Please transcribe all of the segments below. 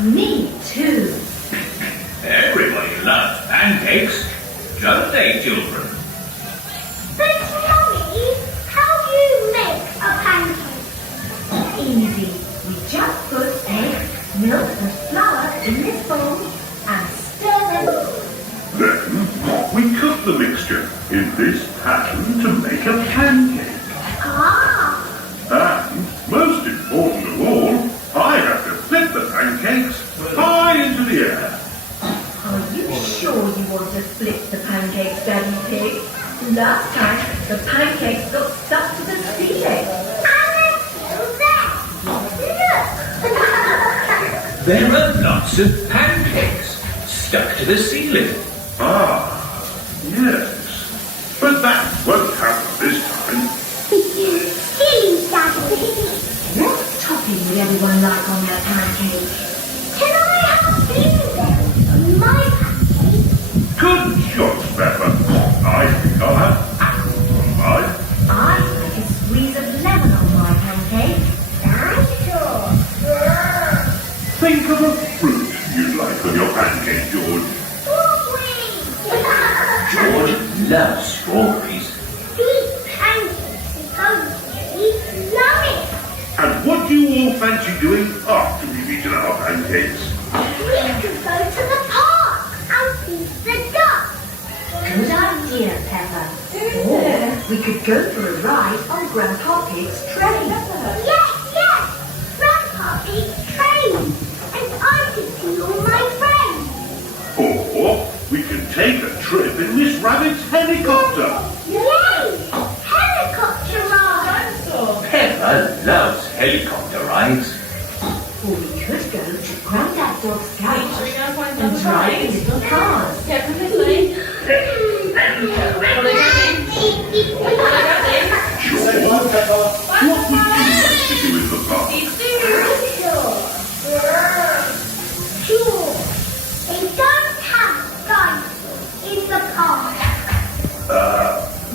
Me too. Everybody loves pancakes, don't they, children? But Mummy, how do you make a pancake? Easy. We just put eggs, milk and flour in this bowl and stir them. Then we cook the mixture in this pan to make a pancake. Ah! And, most important of all, I have to flip the pancakes high into the air. Are you sure you want to flip the pancakes, Daddy Pig? Last time, the pancakes got stuck to the ceiling. And they're still there. Look! There are lots of pancakes stuck to the ceiling. Ah, yes. But that won't happen this time. Silly Daddy. What topping would everyone like on their pancakes? Can I have blueberries on my pancake? Good shot, Peppa. I think I'll have apples on mine. I like a squeeze of lemon on my pancake. Dinosaur. Think of a fruit you'd like on your pancake, George. George loves strawberries. These pancakes are really yummy. And what do you all fancy doing after we've eaten our pancakes? We could go to the park and feed the ducks. Good idea, Peppa. Or we could go for a ride on Grandpa Pig's train. Yes. Grandpa eats trains. And I could see all my friends. Or we can take a trip in Miss Rabbit's helicopter. Yay! Helicopter ride. Peppa loves helicopter rides. Or we could go to Grandad Dog's garage and drive little cars. Yeah, come this way. Sure. What would you like to do in the park? Sure. They don't have dinosaurs in the park.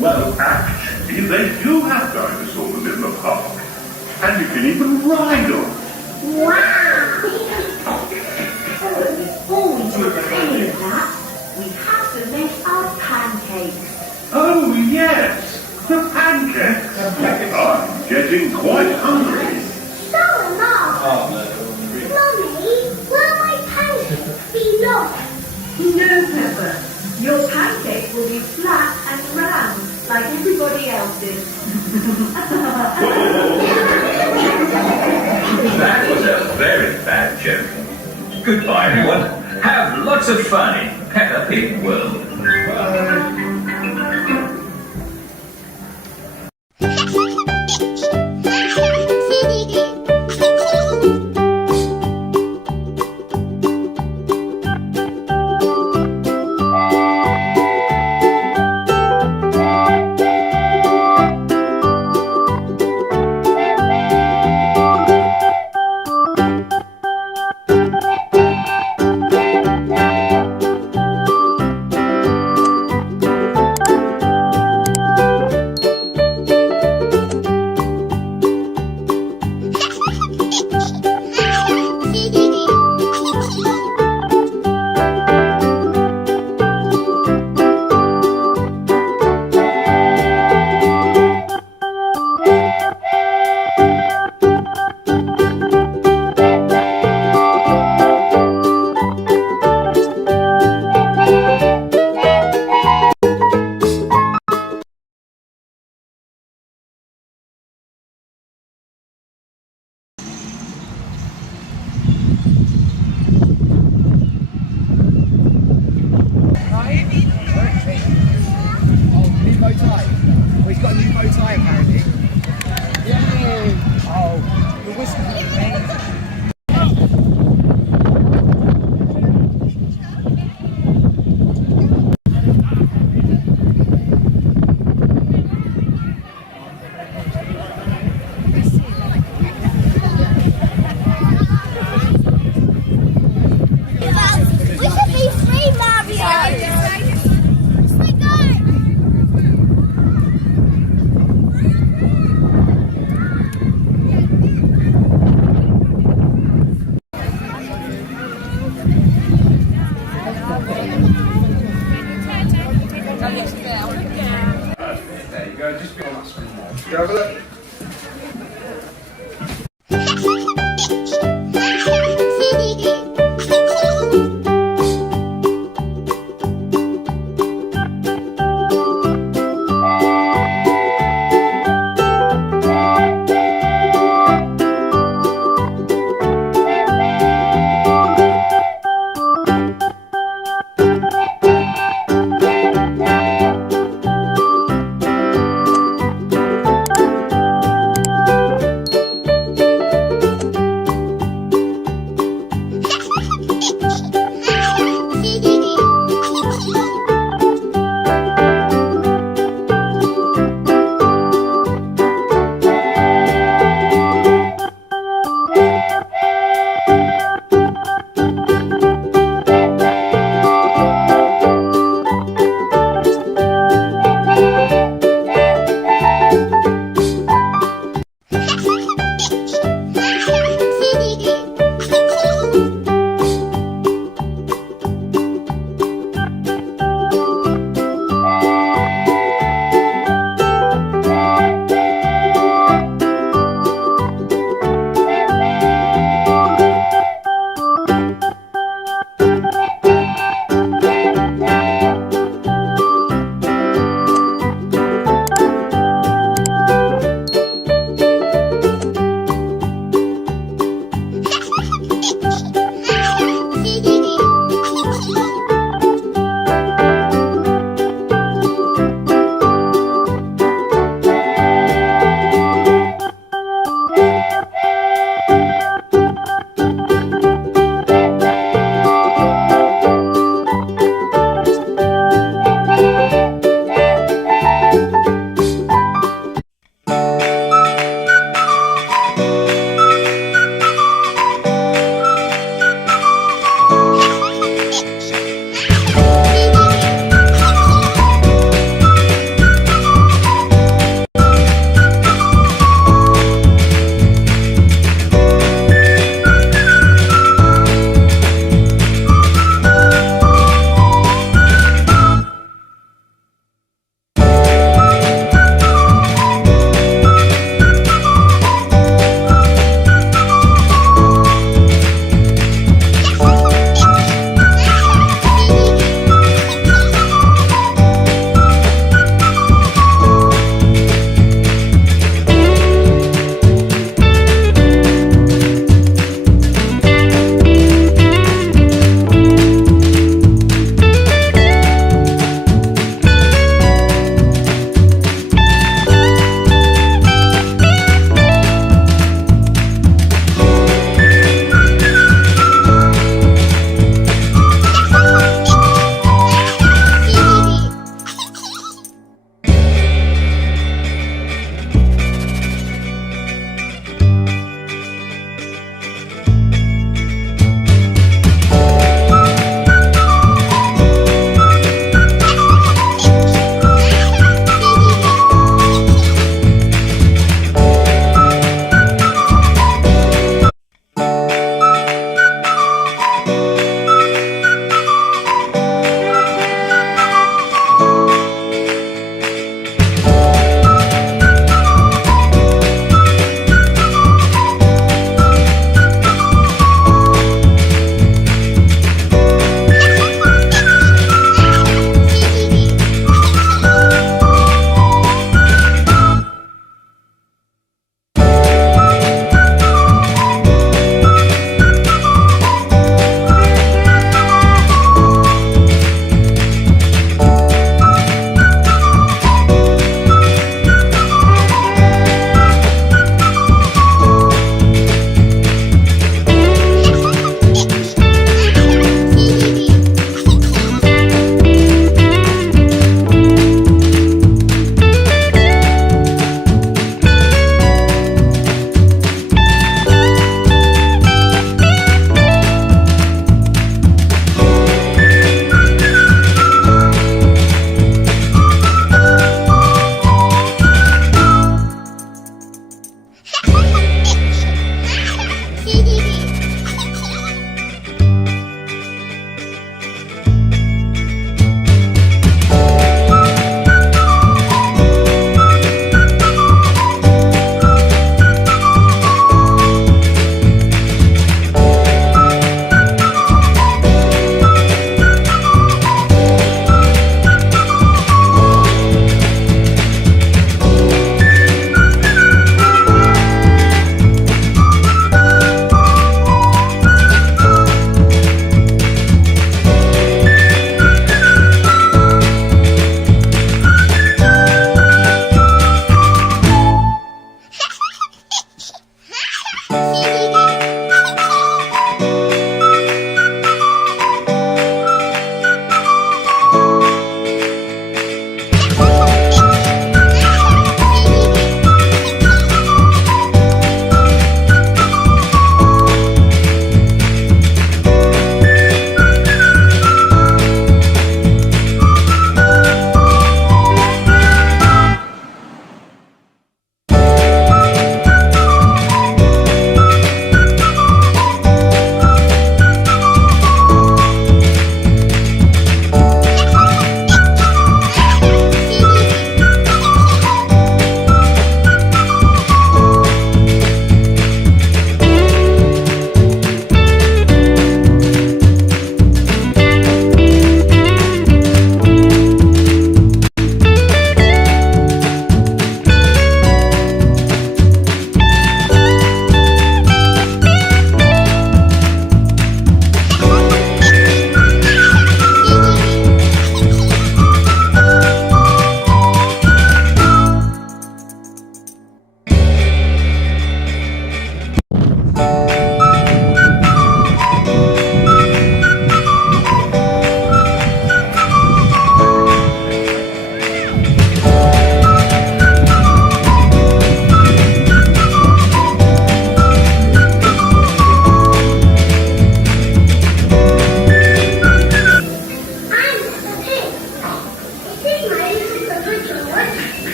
Well, actually, they do have dinosaurs in the park. And you can even ride them. Wow. Before we do any of that, we have to make our pancakes. Oh, yes, the pancakes. I'm getting quite hungry. So am I. Mummy, will my pancakes be long? No, Peppa. Your pancake will be flat and round, like everybody else's. That was a very bad joke. Goodbye, everyone. Have lots of fun in Peppa Pig World.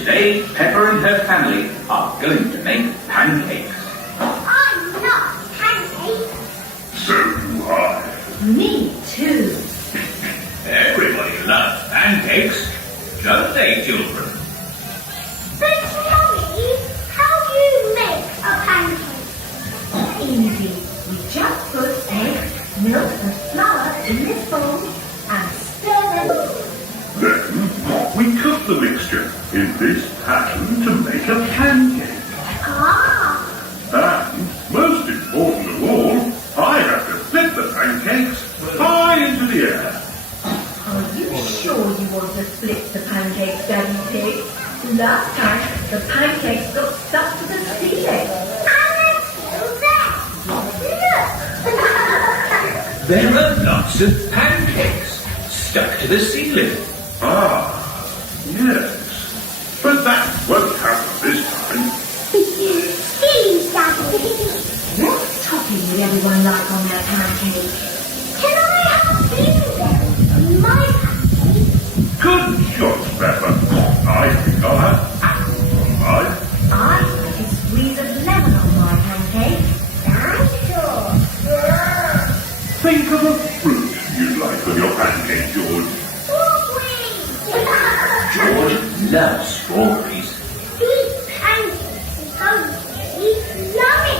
Today, Peppa and her family are going to make pancakes. I love pancakes. So do I. Me too. Everybody loves pancakes, don't they, children? But Mummy, how do you make a pancake? Easy. We just put eggs, milk and flour in this bowl and stir them. Then we cook the mixture in this pan to make a pancake. Ah, And, most important of all, I have to flip the pancakes high into the air. Are you sure you want to flip the pancakes, Daddy Pig? Last time, the pancakes got stuck to the ceiling. and they're still there. Look. There are lots of pancakes stuck to the ceiling. Ah, yes. But that won't happen this time. Silly Daddy. What topping would everyone like on their pancakes? Can I have blueberries on my pancake? Good shot, Peppa. I think I'll have apples on mine. I like a squeeze of lemon on my pancake. Dinosaur. Think of a fruit you'd like on your pancake, George. Strawberries. George loves strawberries. These pancakes are really yummy.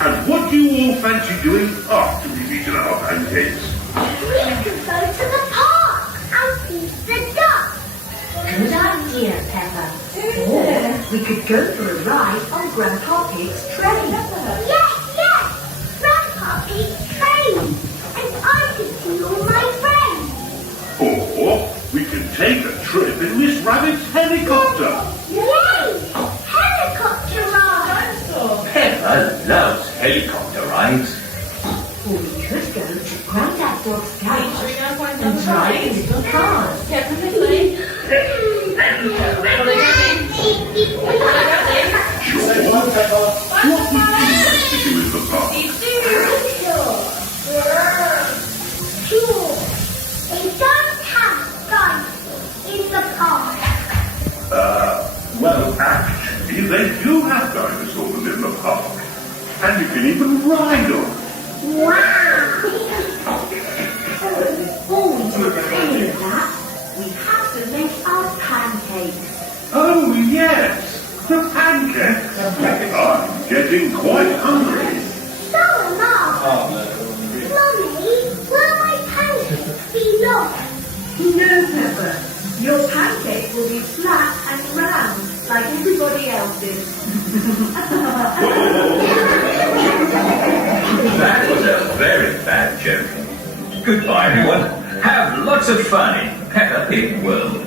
And what do you all fancy doing after we've eaten our pancakes? We could go to the park and feed the ducks. Good idea, Peppa. Or we could go for a ride on Grandpa Pig's train. Yes. Grandpa Pig train. And I could see all my friends. Or we can take a trip in Miss Rabbit's helicopter. Yay! Helicopter ride. Peppa loves helicopter rides. Or we could go to Grandad Dog's cage and drive in little cars. George, what would you like to do in the park? Sure. They don't have dinosaurs in the park. Well, actually, they do have dinosaurs in the park. And you can even ride on them. Wow. Before we do any of that, we have to make our pancakes. Oh, yes, the pancakes. I'm getting quite hungry. So am I. Mummy, will my pancakes be long? No, Peppa. Your pancake will be flat and round like everybody else's. That was a very bad joke. Goodbye, everyone. Have lots of fun in Peppa Pig World.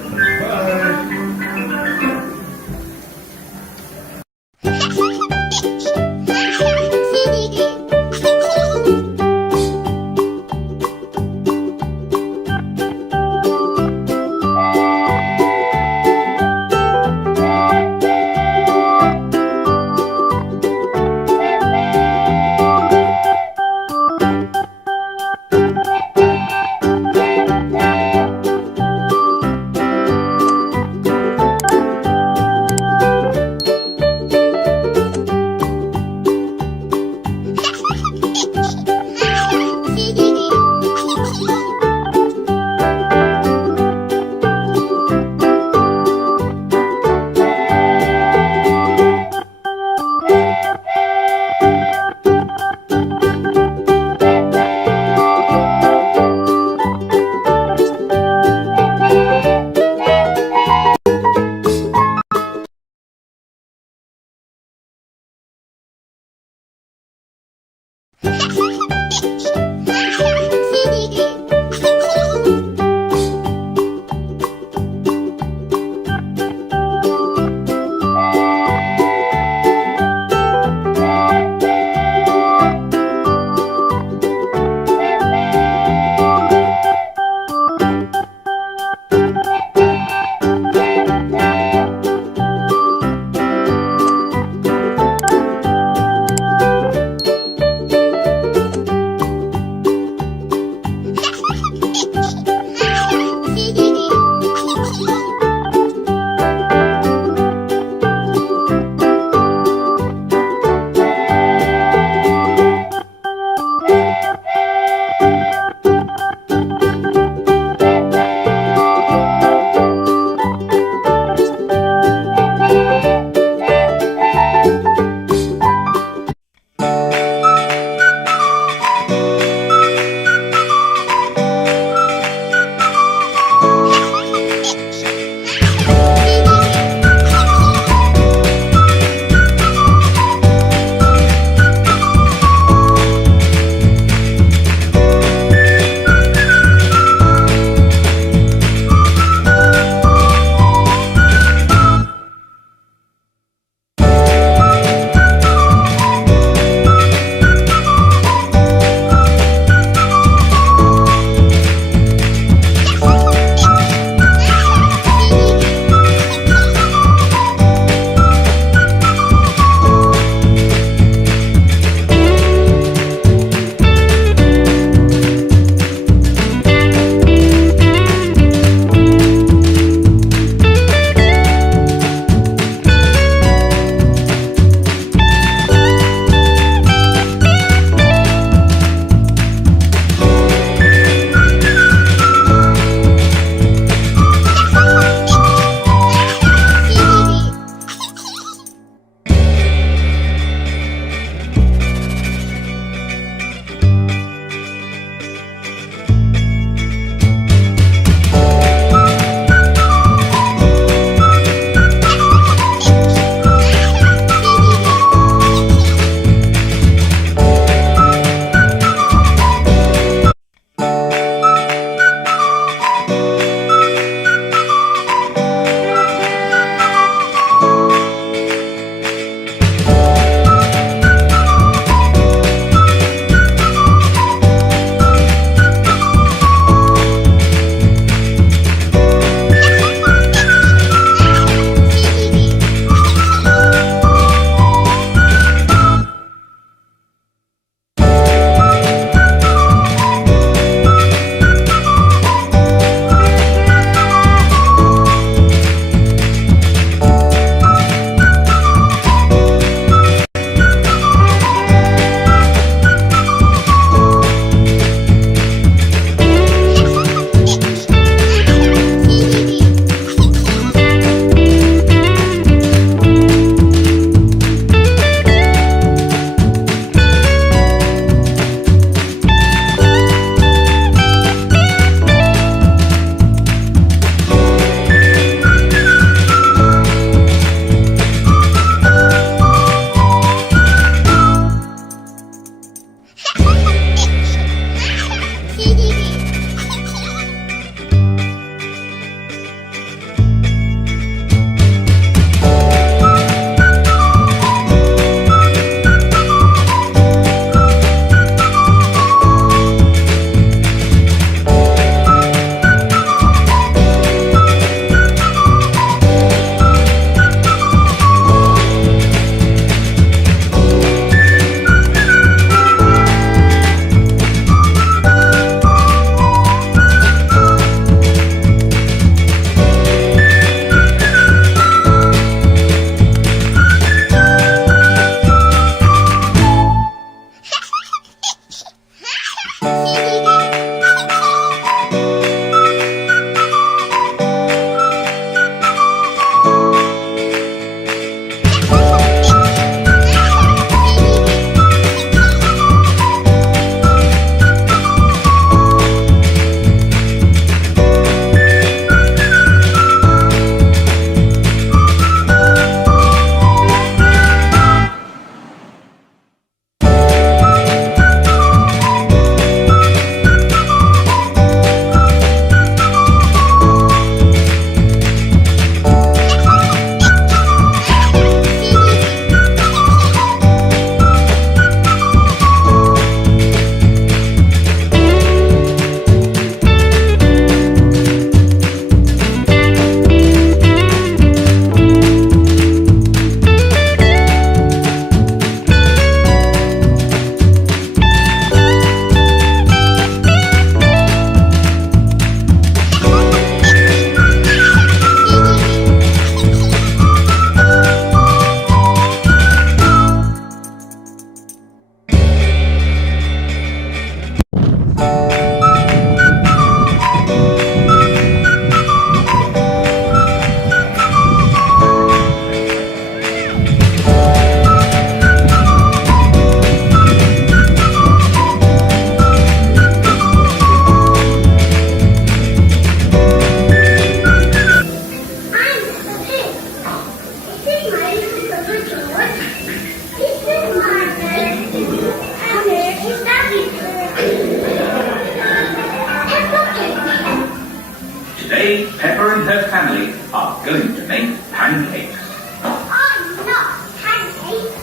Today, Peppa and her family are going to make pancakes. I love pancakes.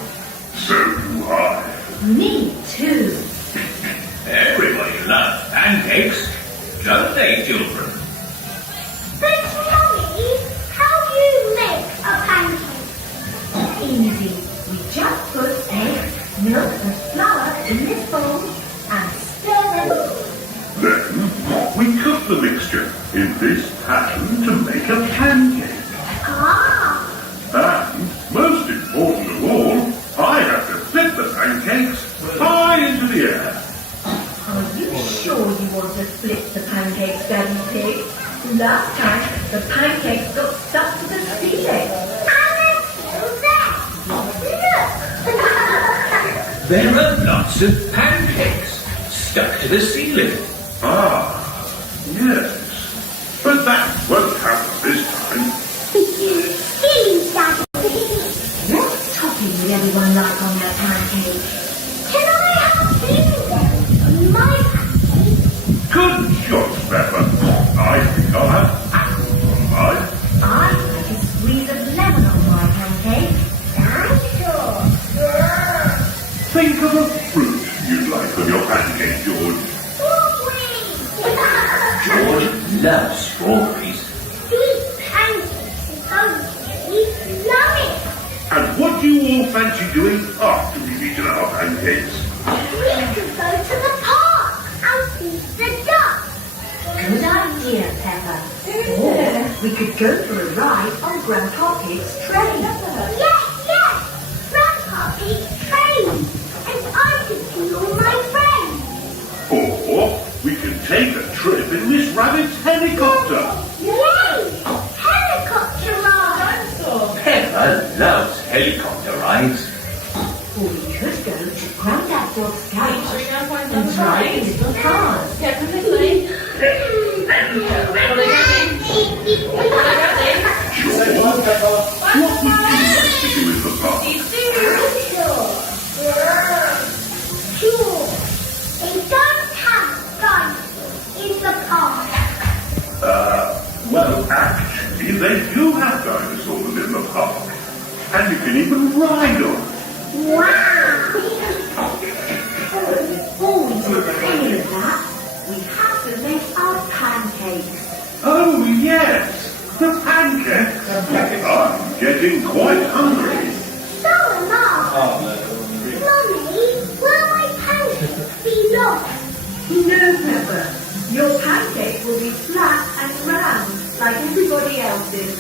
So do I. Me too. Everybody loves pancakes, don't they, children? But Mummy, how do you make a pancake? Easy. We just put eggs, milk and flour in this bowl and stir them. Then we cook the mixture in this pan to make a pancake. Ah, And, most important of all, I have to flip the pancakes high into the air. Are you sure you want to flip the pancakes, Daddy Pig? Last time, the pancakes got stuck to the ceiling. and they're still there. Look. There are lots of pancakes stuck to the ceiling. Ah, yes. But that won't happen this time. Silly Daddy. What topping would everyone like on their pancakes? Can I have blueberries on my pancake? Good shot, Peppa. I think I'll have apples on mine. I like a squeeze of lemon on my pancake. Dinosaur. Think of a fruit you'd like on your pancake, George. George loves strawberries. Sweet pancakes are really yummy. And what do you all fancy doing after we've eaten our pancakes? We could go to the park and feed the ducks. Good idea, Peppa. Or we could go for a ride on Grandpa Pig's train. Yes. Grandpa Pig's train. And I could see all my friends. Or we can take a trip in Miss Rabbit's helicopter. Yay! Helicopter ride. Peppa loves helicopter rides. Or we could go to Grandad Dog's cage and drive little cars. Sure. What would you like to do in the park? Sure. They don't have dinosaurs in the park. Well, actually, they do have dinosaurs in the park. And you can even ride them. Wow. Before we do any of that, we have to make our pancakes. Oh, yes. The pancakes. I'm getting quite hungry. So am I. Mummy, will my pancakes be lost? No, Peppa. Your pancake will be flat and round like everybody else's.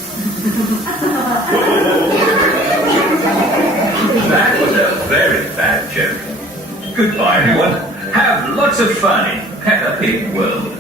That was a very bad joke. Goodbye, everyone. Have lots of fun in Peppa Pig World.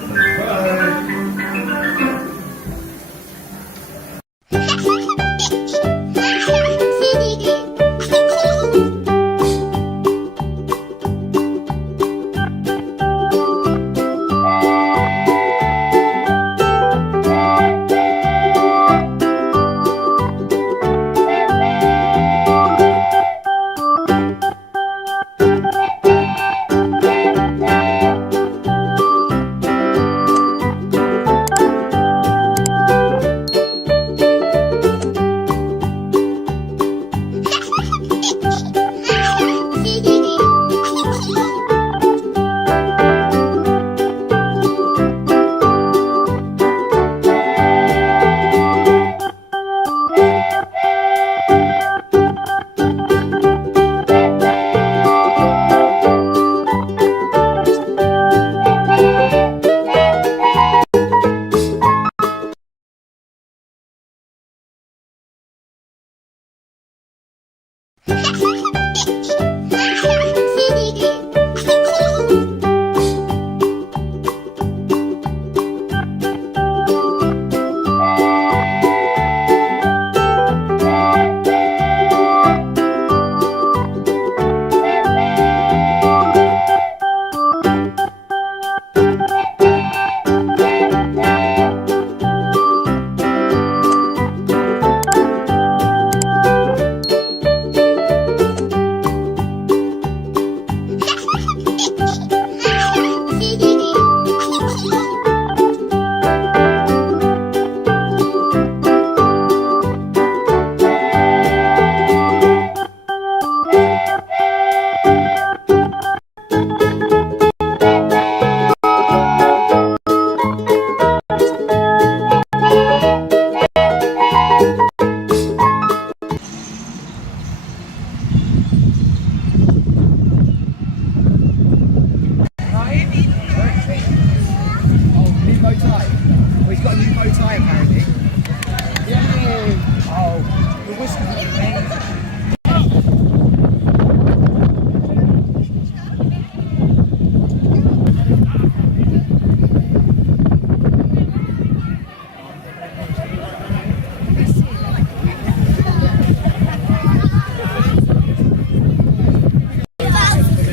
Yay! Oh, the whiskers are amazing.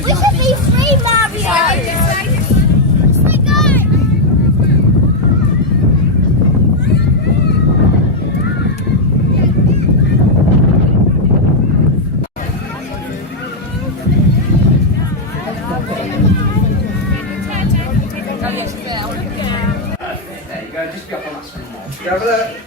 We should be free, Mario. Let's go. There you go, just be up on that screen more. Go over there.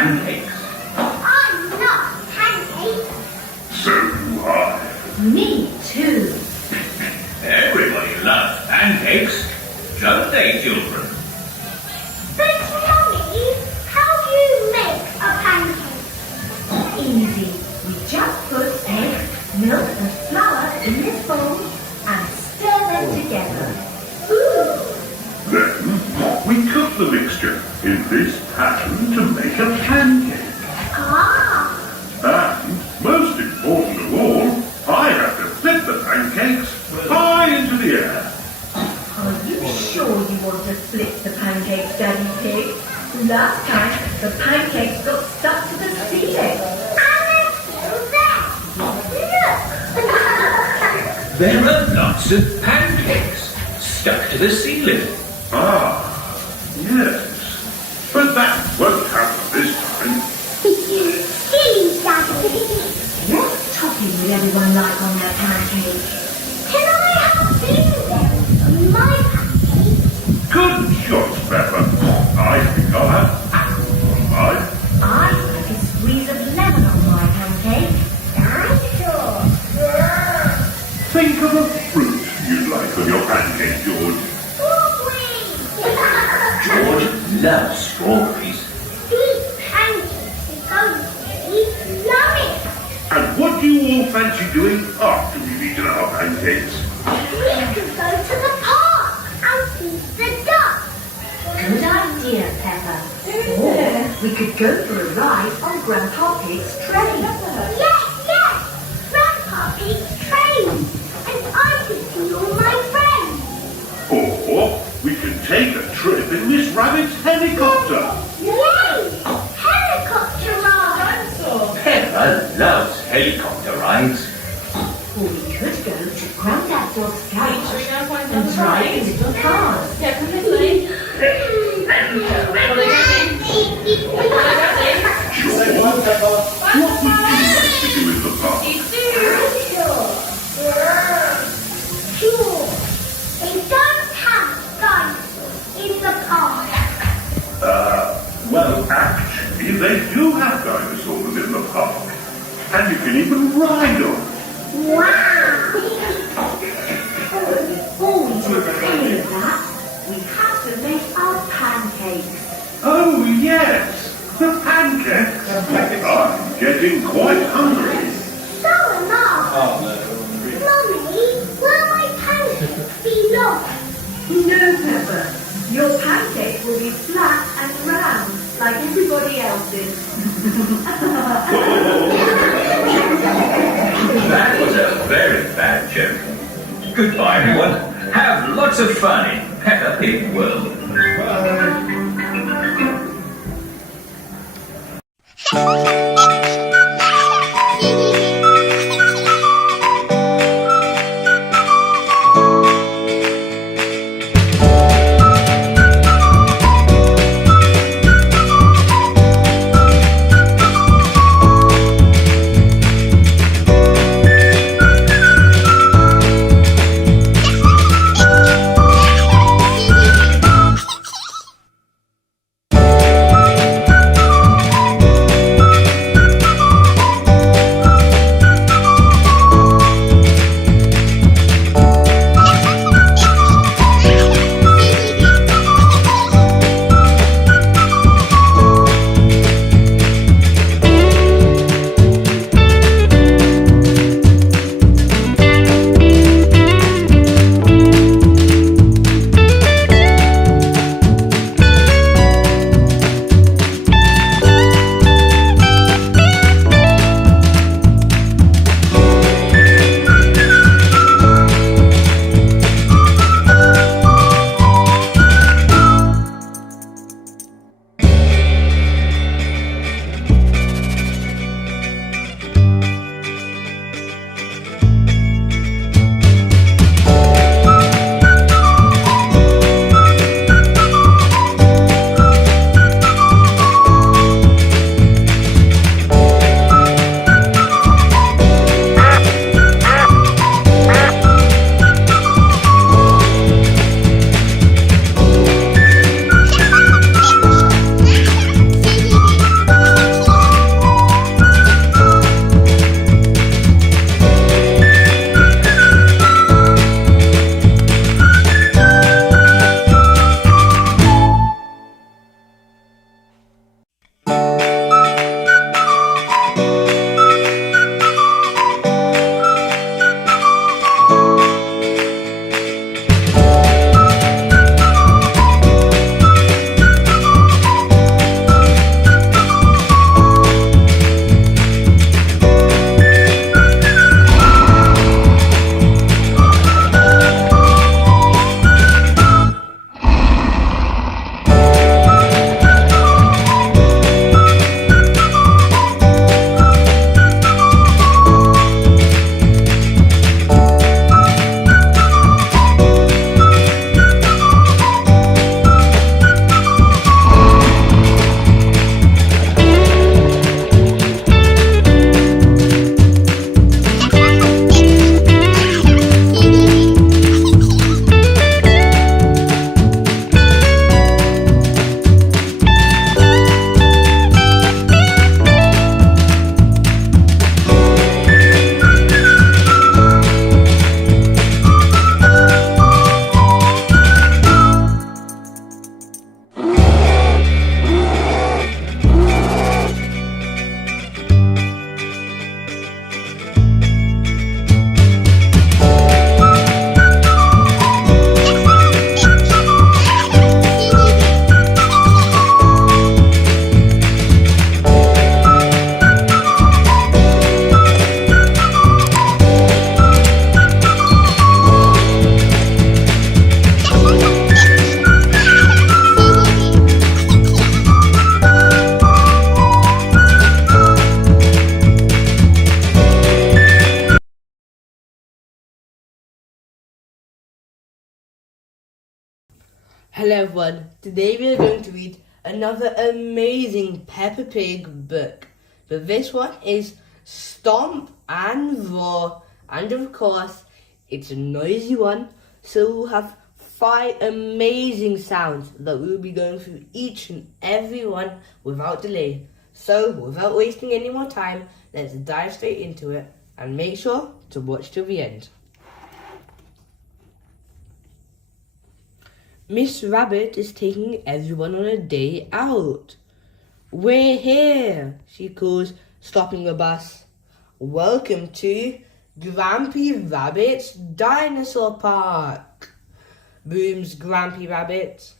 pancakes. I love pancakes. So do I. Me too. Everybody loves pancakes, don't they, children? But Mummy, how do you make a pancake? Easy. We just put eggs, milk and flour in this bowl and stir them together. Ooh, Then we cook the mixture in this pan to make a pancake. ah, And, most important of all, I have to flip the pancakes high into the air. Are you sure you want to flip the pancakes, Daddy Pig? Last time, the pancakes got stuck to the ceiling. and they're still there. Look. There are lots of pancakes stuck to the ceiling. Ah, yes. But that won't happen this time. Silly Daddy. What topping would everyone like on their pancakes? Can I have blueberries on my pancake? Good shot, Peppa. I think I'll have apples on mine. I like a squeeze of lemon on my pancake. Think of a fruit you'd like on your pancake, George. George loves strawberries. These pancakes are going to be yummy. And what do you all fancy doing after we've eaten our pancakes? We could go to the park and feed the ducks. Good idea, Peppa. Or we could go for a ride on Grandpa Pig's train. Yes. Grandpa Pig's train. And I could see all my friends. Or we can take a trip in Miss Rabbit's helicopter. Yay! Helicopter ride. Peppa loves helicopter rides. Or we could go to Grandad Dog's garage and drive in little cars. George, what would you like to do in the park? Sure. They don't have dinosaurs in the park. Well, actually, they do have dinosaurs in the park. And you can even ride them. Wow. Before we do any of that, we have to make our pancakes. Oh, yes, the pancakes. I'm getting quite hungry. So am I. Mummy, will my pancakes be long? No, Peppa. Your pancake will be flat and round, like everybody else's. That was a very bad joke. Goodbye, everyone. Have lots of fun in Peppa Pig World. Hello everyone, today we are going to read another amazing Peppa Pig book. But this one is Stomp and Roar, and of course it's a noisy one, so we'll have 5 amazing sounds that we'll be going through each and every one without delay. So without wasting any more time, let's dive straight into it and make sure to watch till the end. Miss Rabbit is taking everyone on a day out. We're here, she calls, stopping the bus. Welcome to Grampy Rabbit's Dinosaur Park, booms Grampy Rabbit.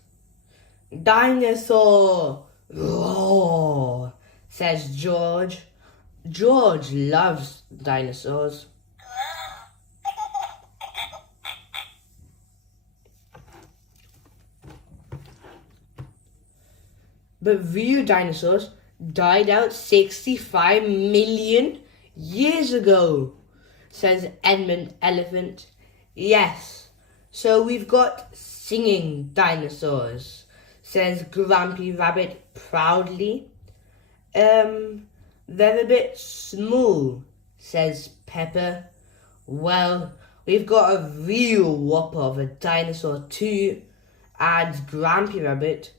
Dinosaur! Roar, says George. George loves dinosaurs. But real dinosaurs died out 65 million years ago, says Edmund Elephant. Yes, so we've got singing dinosaurs, says Grampy Rabbit proudly. They're a bit small, says Peppa. Well, we've got a real whopper of a dinosaur too, adds Grampy Rabbit.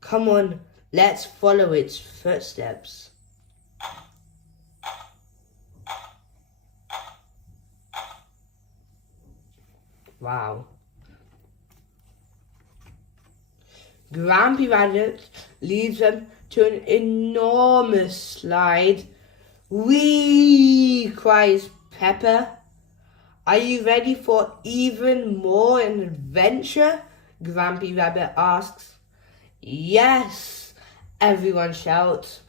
Come on, let's follow its footsteps. Wow. Grampy Rabbit leads them to an enormous slide. Whee! Cries Peppa. Are you ready for even more an adventure? Grampy Rabbit asks. Yes! Everyone shouts.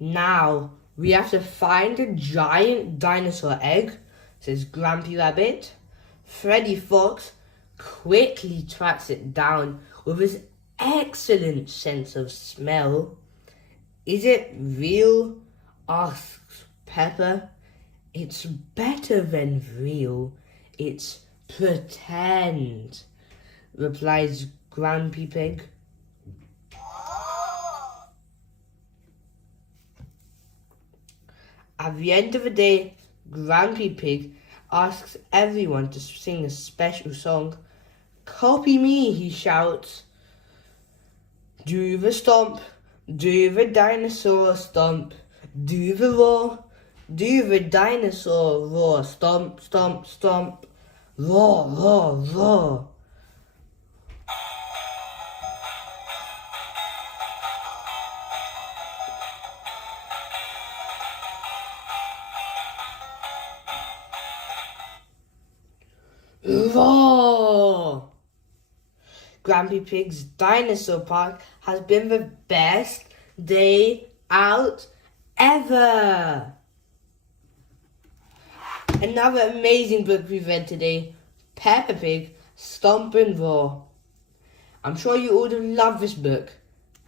Now, we have to find a giant dinosaur egg, says Grampy Rabbit. Freddy Fox quickly tracks it down with his excellent sense of smell. Is it real? Asks Peppa. It's better than real. It's pretend, replies Grampy Pig. At the end of the day, Grampy Pig asks everyone to sing a special song. Copy me, he shouts. Do the stomp, do the dinosaur stomp, do the roar, do the dinosaur roar, stomp, stomp, stomp, roar, roar, roar. Roar! Grampy Pig's Dinosaur Park has been the best day out ever. Another amazing book we've read today, Peppa Pig, Stomp and Roar. I'm sure you all will love this book.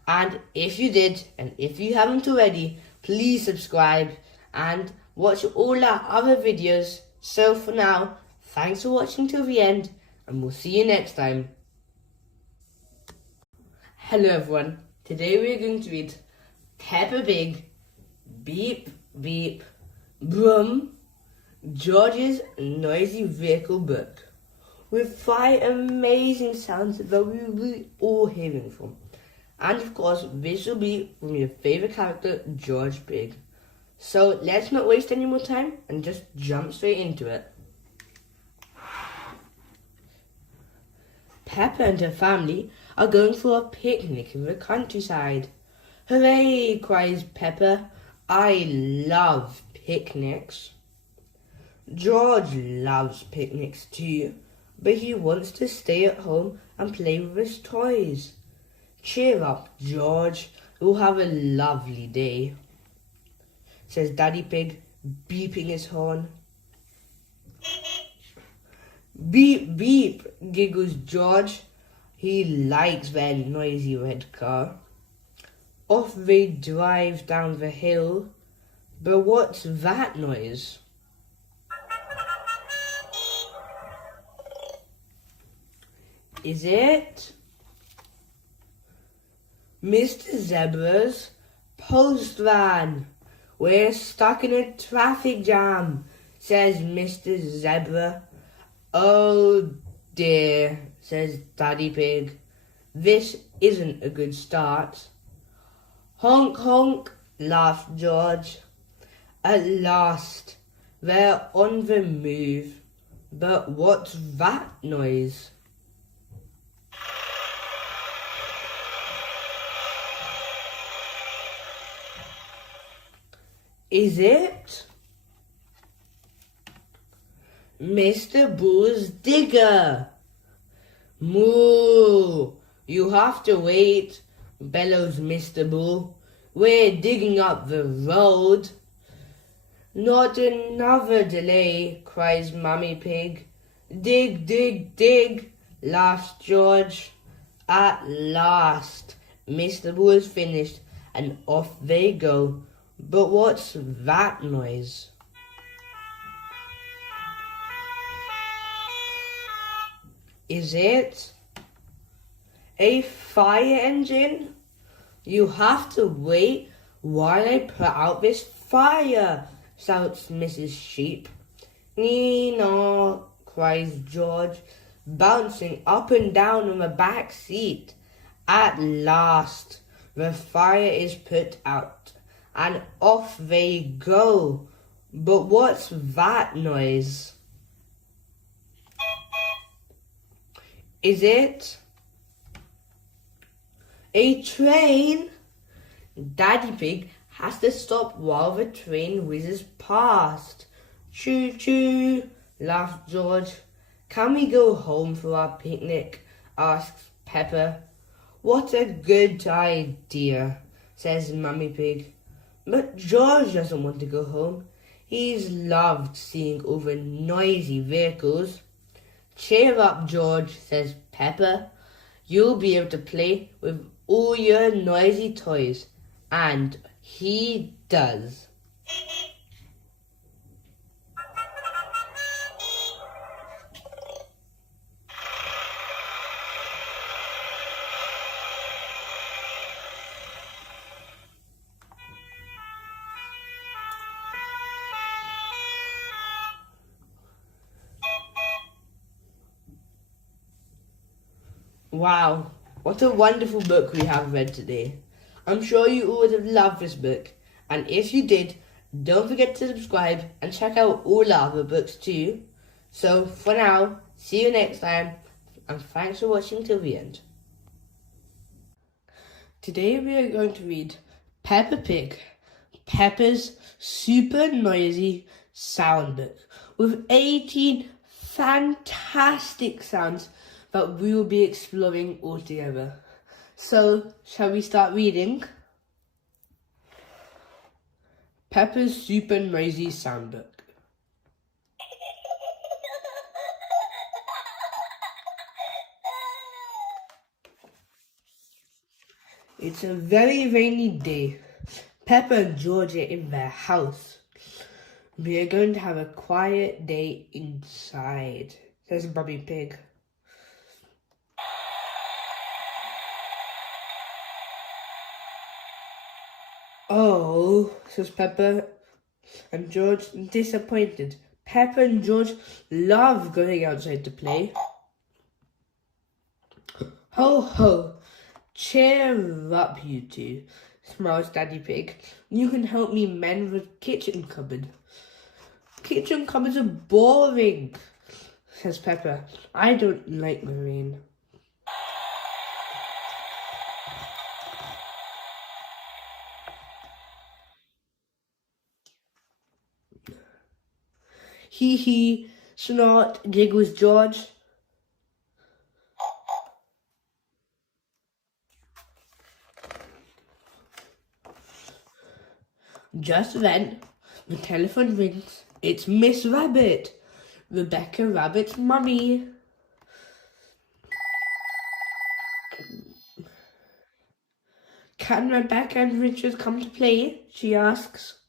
And if you did, and if you haven't already, please subscribe and watch all our other videos. So for now, thanks for watching till the end, and we'll see you next time. Hello everyone, today we're going to read Peppa Pig, Beep Beep, Brum, George's Noisy Vehicle book, with 5 amazing sounds that we will be all hearing from. And of course, this will be from your favourite character, George Pig. So let's not waste any more time and just jump straight into it. Peppa and her family are going for a picnic in the countryside. Hooray, cries Peppa. I love picnics. George loves picnics too, but he wants to stay at home and play with his toys. Cheer up, George. We'll have a lovely day, says Daddy Pig, beeping his horn. Beep, beep, giggles George. He likes that noisy red car. off they drive down the hill. But what's that noise? Is it Mr. Zebra's post van? We're stuck in a traffic jam, says Mr. Zebra. Oh dear, says Daddy Pig. This isn't a good start. Honk honk, laughed George. At last, they're on the move. But what's that noise? Is it Mr. Bull's digger? Moo! You have to wait, bellows Mr. Bull. We're digging up the road. Not another delay, cries Mummy Pig. Dig, dig, dig, laughs George. At last, Mr. Bull is finished, and off they go. But what's that noise? Is it a fire engine? You have to wait while I put out this fire, shouts Mrs. Sheep. Nee-naw, cries George, bouncing up and down on the back seat. At last, the fire is put out, and off they go. But what's that noise? Is it a train? Daddy Pig has to stop while the train whizzes past. Choo choo, laughed George. Can we go home for our picnic? Asks Peppa. What a good idea, says Mummy Pig. But George doesn't want to go home. He's loved seeing over noisy vehicles. Cheer up, George, says Peppa. You'll be able to play with all your noisy toys. And he does. Wow, what a wonderful book we have read today. I'm sure you all would have loved this book, and if you did, don't forget to subscribe and check out all our other books too. So for now, see you next time, and thanks for watching till the end. Today we are going to read Peppa Pig, Peppa's super noisy sound book, with 18 fantastic sounds that we will be exploring all together. So, shall we start reading? Peppa's Super Noisy Soundbook. It's a very rainy day. Peppa and George are in their house. We are going to have a quiet day inside, says Mummy Pig. Oh, says Peppa and George, disappointed. Peppa and George love going outside to play. Ho ho, cheer up you two, smiles Daddy Pig. You can help me mend the kitchen cupboard. Kitchen cupboards are boring, says Peppa. I don't like the rain. Hee hee, snort, giggles George. Just then, the telephone rings. It's Miss Rabbit, Rebecca Rabbit's mummy. Can Rebecca and Richard come to play? She asks.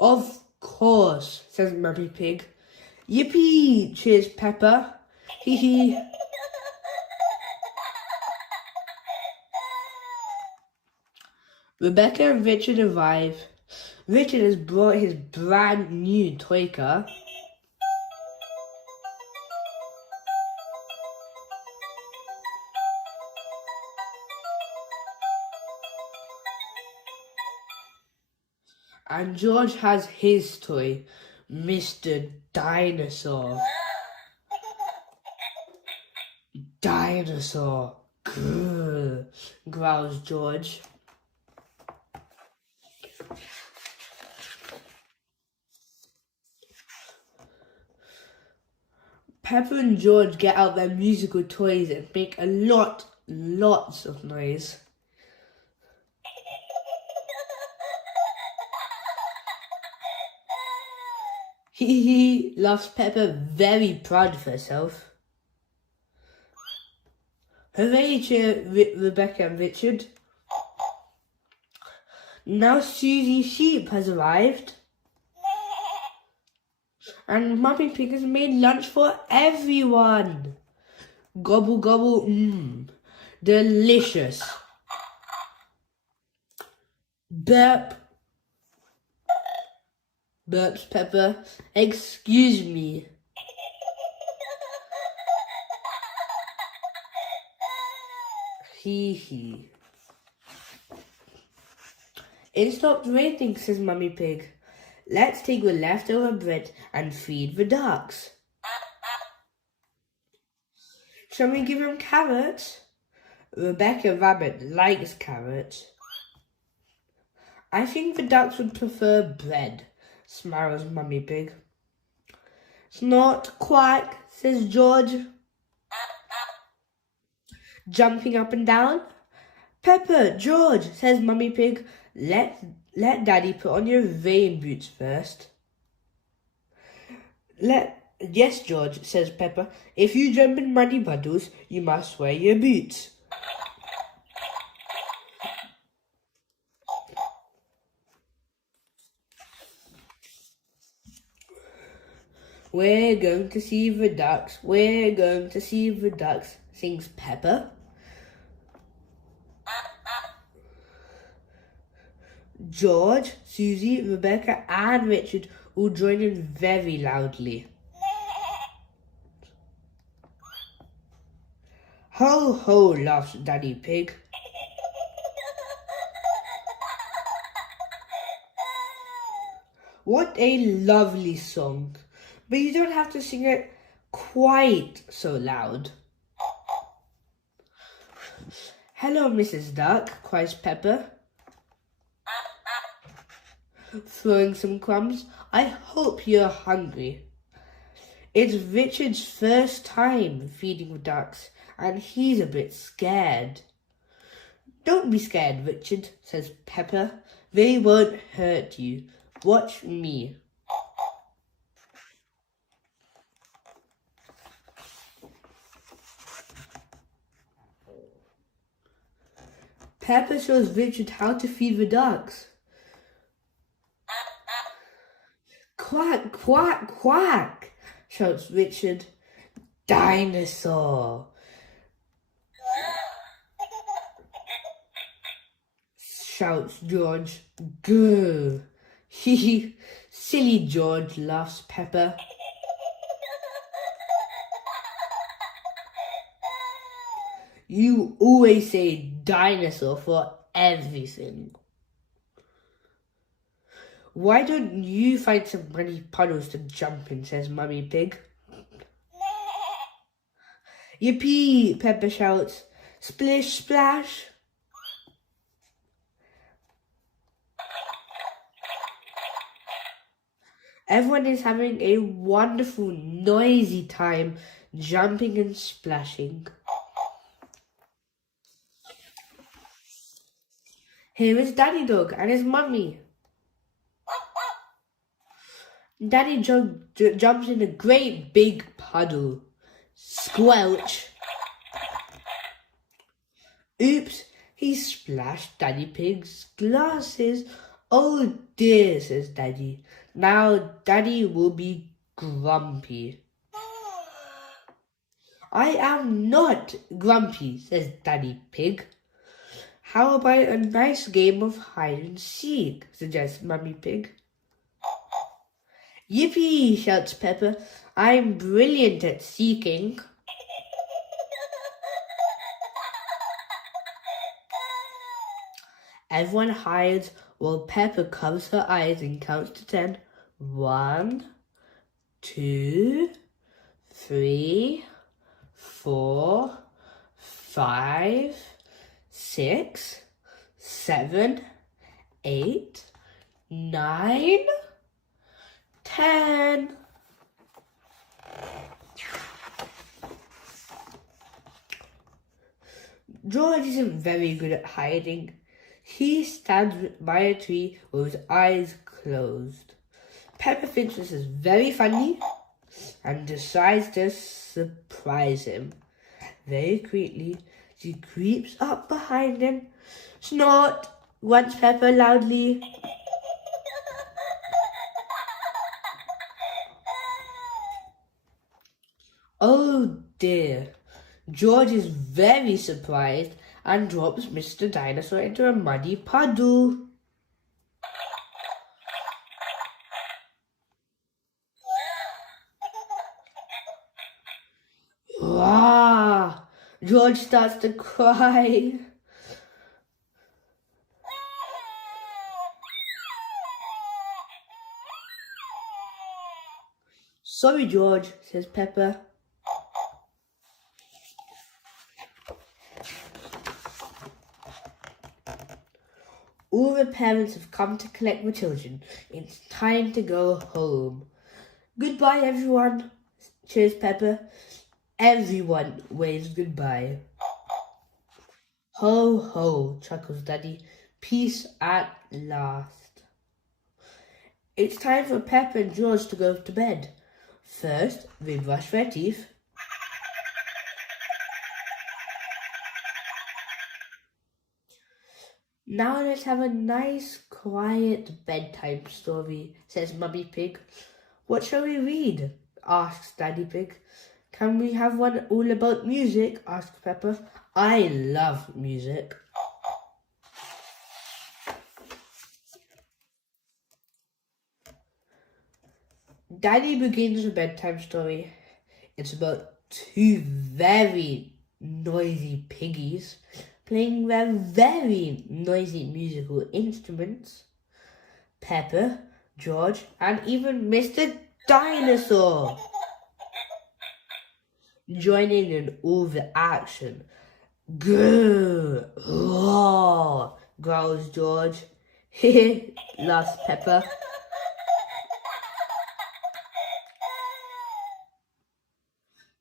Of course, says Mummy Pig. Yippee, cheers Peppa. Hee hee. Rebecca and Richard arrive. Richard has brought his brand new toy car. And George has his toy, Mr. Dinosaur. Dinosaur. Grrr, growls George. Peppa and George get out their musical toys and make lots of noise. Hee hee, laughs Peppa, very proud of herself. Hooray, cheer Rebecca and Richard. Now Susie Sheep has arrived. And Mummy Pig has made lunch for everyone. Gobble gobble, delicious. Burp. Burps Peppa. Excuse me. Hee hee. It stopped raining, says Mummy Pig. Let's take the leftover bread and feed the ducks. Shall we give them carrots? Rebecca Rabbit likes carrots. I think the ducks would prefer bread, smiles Mummy Pig. Snort, quack, says George, jumping up and down. Peppa, George, says Mummy Pig, let Daddy put on your rain boots first. Yes, George, says Peppa. If you jump in muddy puddles, you must wear your boots. We're going to see the ducks. We're going to see the ducks, sings Peppa. George, Susie, Rebecca and Richard all join in very loudly. Ho ho, laughs Daddy Pig. What a lovely song. But you don't have to sing it quite so loud. Hello, Mrs. Duck, cries Peppa, throwing some crumbs. I hope you're hungry. It's Richard's first time feeding the ducks, and he's a bit scared. Don't be scared, Richard, says Peppa. They won't hurt you. Watch me. Peppa shows Richard how to feed the ducks. Quack, quack, quack, shouts Richard. Dinosaur, shouts George. Grr. Hee, silly George, laughs Peppa. You always say dinosaur for everything. Why don't you find some muddy puddles to jump in, says Mummy Pig. Yippee, Peppa shouts. Splish, splash. Everyone is having a wonderful, noisy time jumping and splashing. Here is Daddy Dog and his mummy. Daddy jumps in a great big puddle. Squelch. Oops, He splashed Daddy Pig's glasses. Oh dear, says Daddy. Now Daddy will be grumpy. I am not grumpy, says Daddy Pig. How about a nice game of hide and seek, suggests Mummy Pig. Yippee, shouts Peppa. I'm brilliant at seeking. Everyone hides while Peppa covers her eyes and counts to 10. 1, 2, 3, 4, 5, 6, 7, 8, 9, 10. George isn't very good at hiding. He stands by a tree with his eyes closed. Peppa thinks this is very funny and decides to surprise him. Very quickly, she creeps up behind him. Snort, grunts Peppa loudly. Oh dear. George is very surprised and drops Mr. Dinosaur into a muddy puddle. Wow! George starts to cry. Sorry, George, says Peppa. All the parents have come to collect the children. It's time to go home. Goodbye, everyone, cheers Peppa. Everyone waves goodbye. Ho, ho, chuckles Daddy. Peace at last. It's time for Peppa and George to go to bed. First, they brush their teeth. Now let's have a nice, quiet bedtime story, says Mummy Pig. What shall we read? Asks Daddy Pig. Can we have one all about music? Asks Peppa. I love music. Daddy begins a bedtime story. It's about two very noisy piggies playing their very noisy musical instruments. Peppa, George, and even Mr. Dinosaur joining in all the action. Grrr, roar, growls George. Heh, laughs Peppa.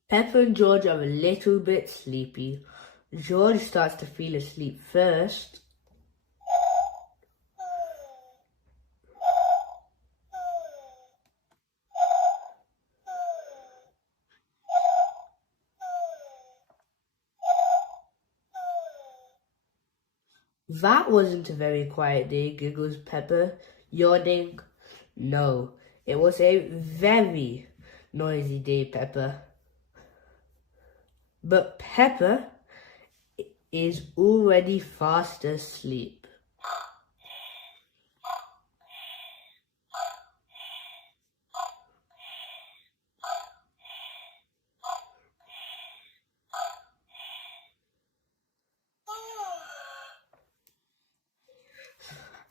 Peppa and George are a little bit sleepy. George starts to feel asleep first. That wasn't a very quiet day, giggles Peppa, yawning. No, it was a very noisy day, Peppa. But Peppa is already fast asleep.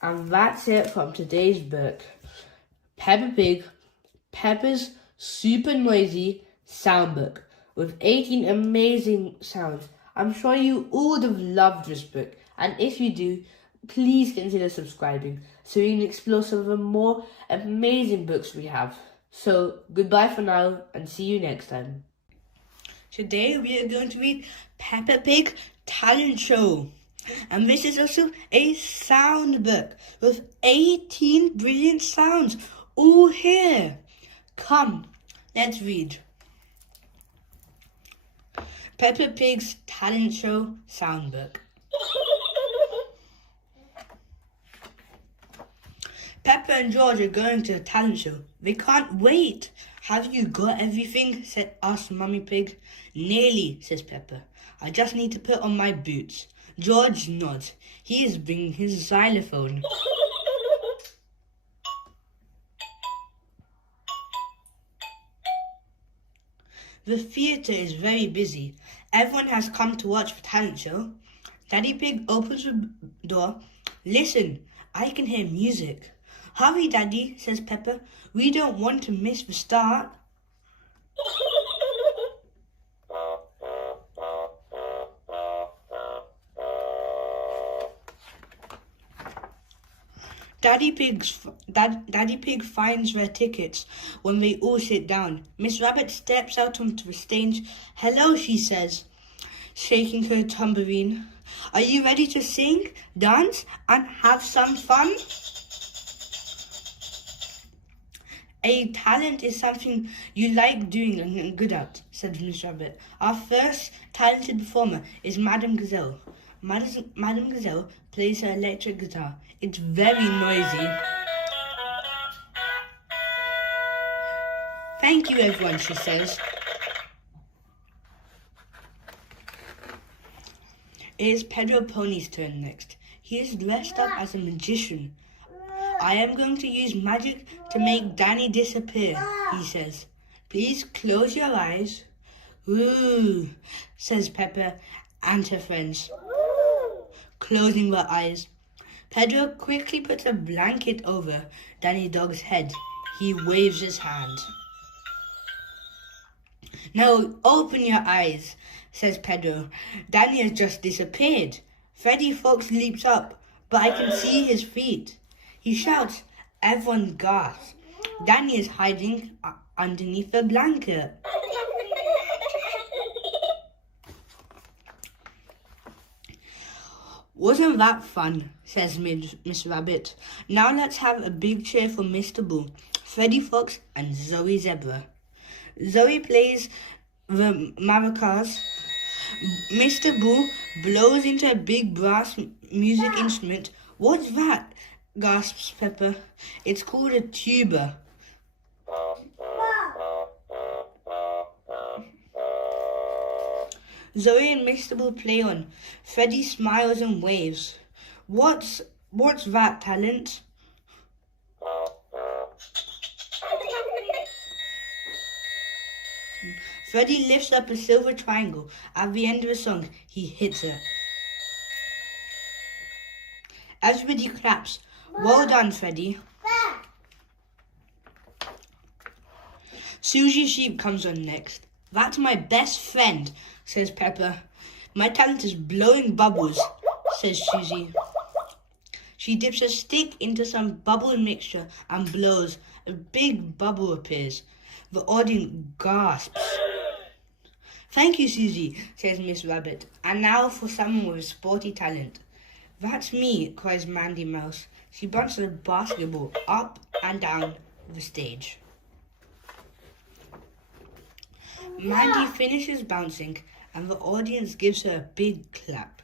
And that's it from today's book. Peppa Pig, Peppa's super noisy sound book with 18 amazing sounds. I'm sure you all have loved this book, and if you do, please consider subscribing so you can explore some of the more amazing books we have. So, goodbye for now, and see you next time. Today we are going to read Peppa Pig Talent Show. And this is also a sound book with 18 brilliant sounds all here. Come, let's read. Peppa Pig's Talent Show Soundbook. Peppa and George are going to a talent show. They can't wait. Have you got everything? asked Mummy Pig. Nearly, says Peppa. I just need to put on my boots. George nods. He is bringing his xylophone. The theatre is very busy. Everyone has come to watch the talent show. Daddy Pig opens the door. Listen, I can hear music. Hurry, Daddy, says Peppa. We don't want to miss the start. Daddy Pig finds their tickets when they all sit down. Miss Rabbit steps out onto the stage. Hello, she says, shaking her tambourine. Are you ready to sing, dance, and have some fun? A talent is something you like doing and good at, said Miss Rabbit. Our first talented performer is Madame Gazelle. Madame Gazelle plays her electric guitar. It's very noisy. Thank you, everyone, she says. It is Pedro Pony's turn next. He is dressed up as a magician. I am going to use magic to make Danny disappear, he says. Please close your eyes. Ooh, says Peppa and her friends, closing their eyes. Pedro quickly puts a blanket over Danny Dog's head. He waves his hand. Now open your eyes, says Pedro. Danny has just disappeared. Freddy Fox leaps up, but I can see his feet. He shouts. Everyone gasps. Danny is hiding underneath the blanket. Wasn't that fun, says Miss Rabbit. Now let's have a big cheer for Mr. Bull, Freddy Fox and Zoe Zebra. Zoe plays the maracas. Mr. Bull blows into a big brass music instrument. What's that? Gasps Peppa. It's called a tuba. Zoe and Mr. Bull play on. Freddy smiles and waves. What's that, talent? Freddy lifts up a silver triangle. At the end of the song, he hits it. Everybody claps. Well done, Freddy. Susie Sheep comes on next. That's my best friend, says Peppa. My talent is blowing bubbles, says Susie. She dips a stick into some bubble mixture and blows. A big bubble appears. The audience gasps. Thank you, Susie, says Miss Rabbit. And now for someone with a sporty talent. That's me, cries Mandy Mouse. She bounces a basketball up and down the stage. Mandy finishes bouncing and the audience gives her a big clap.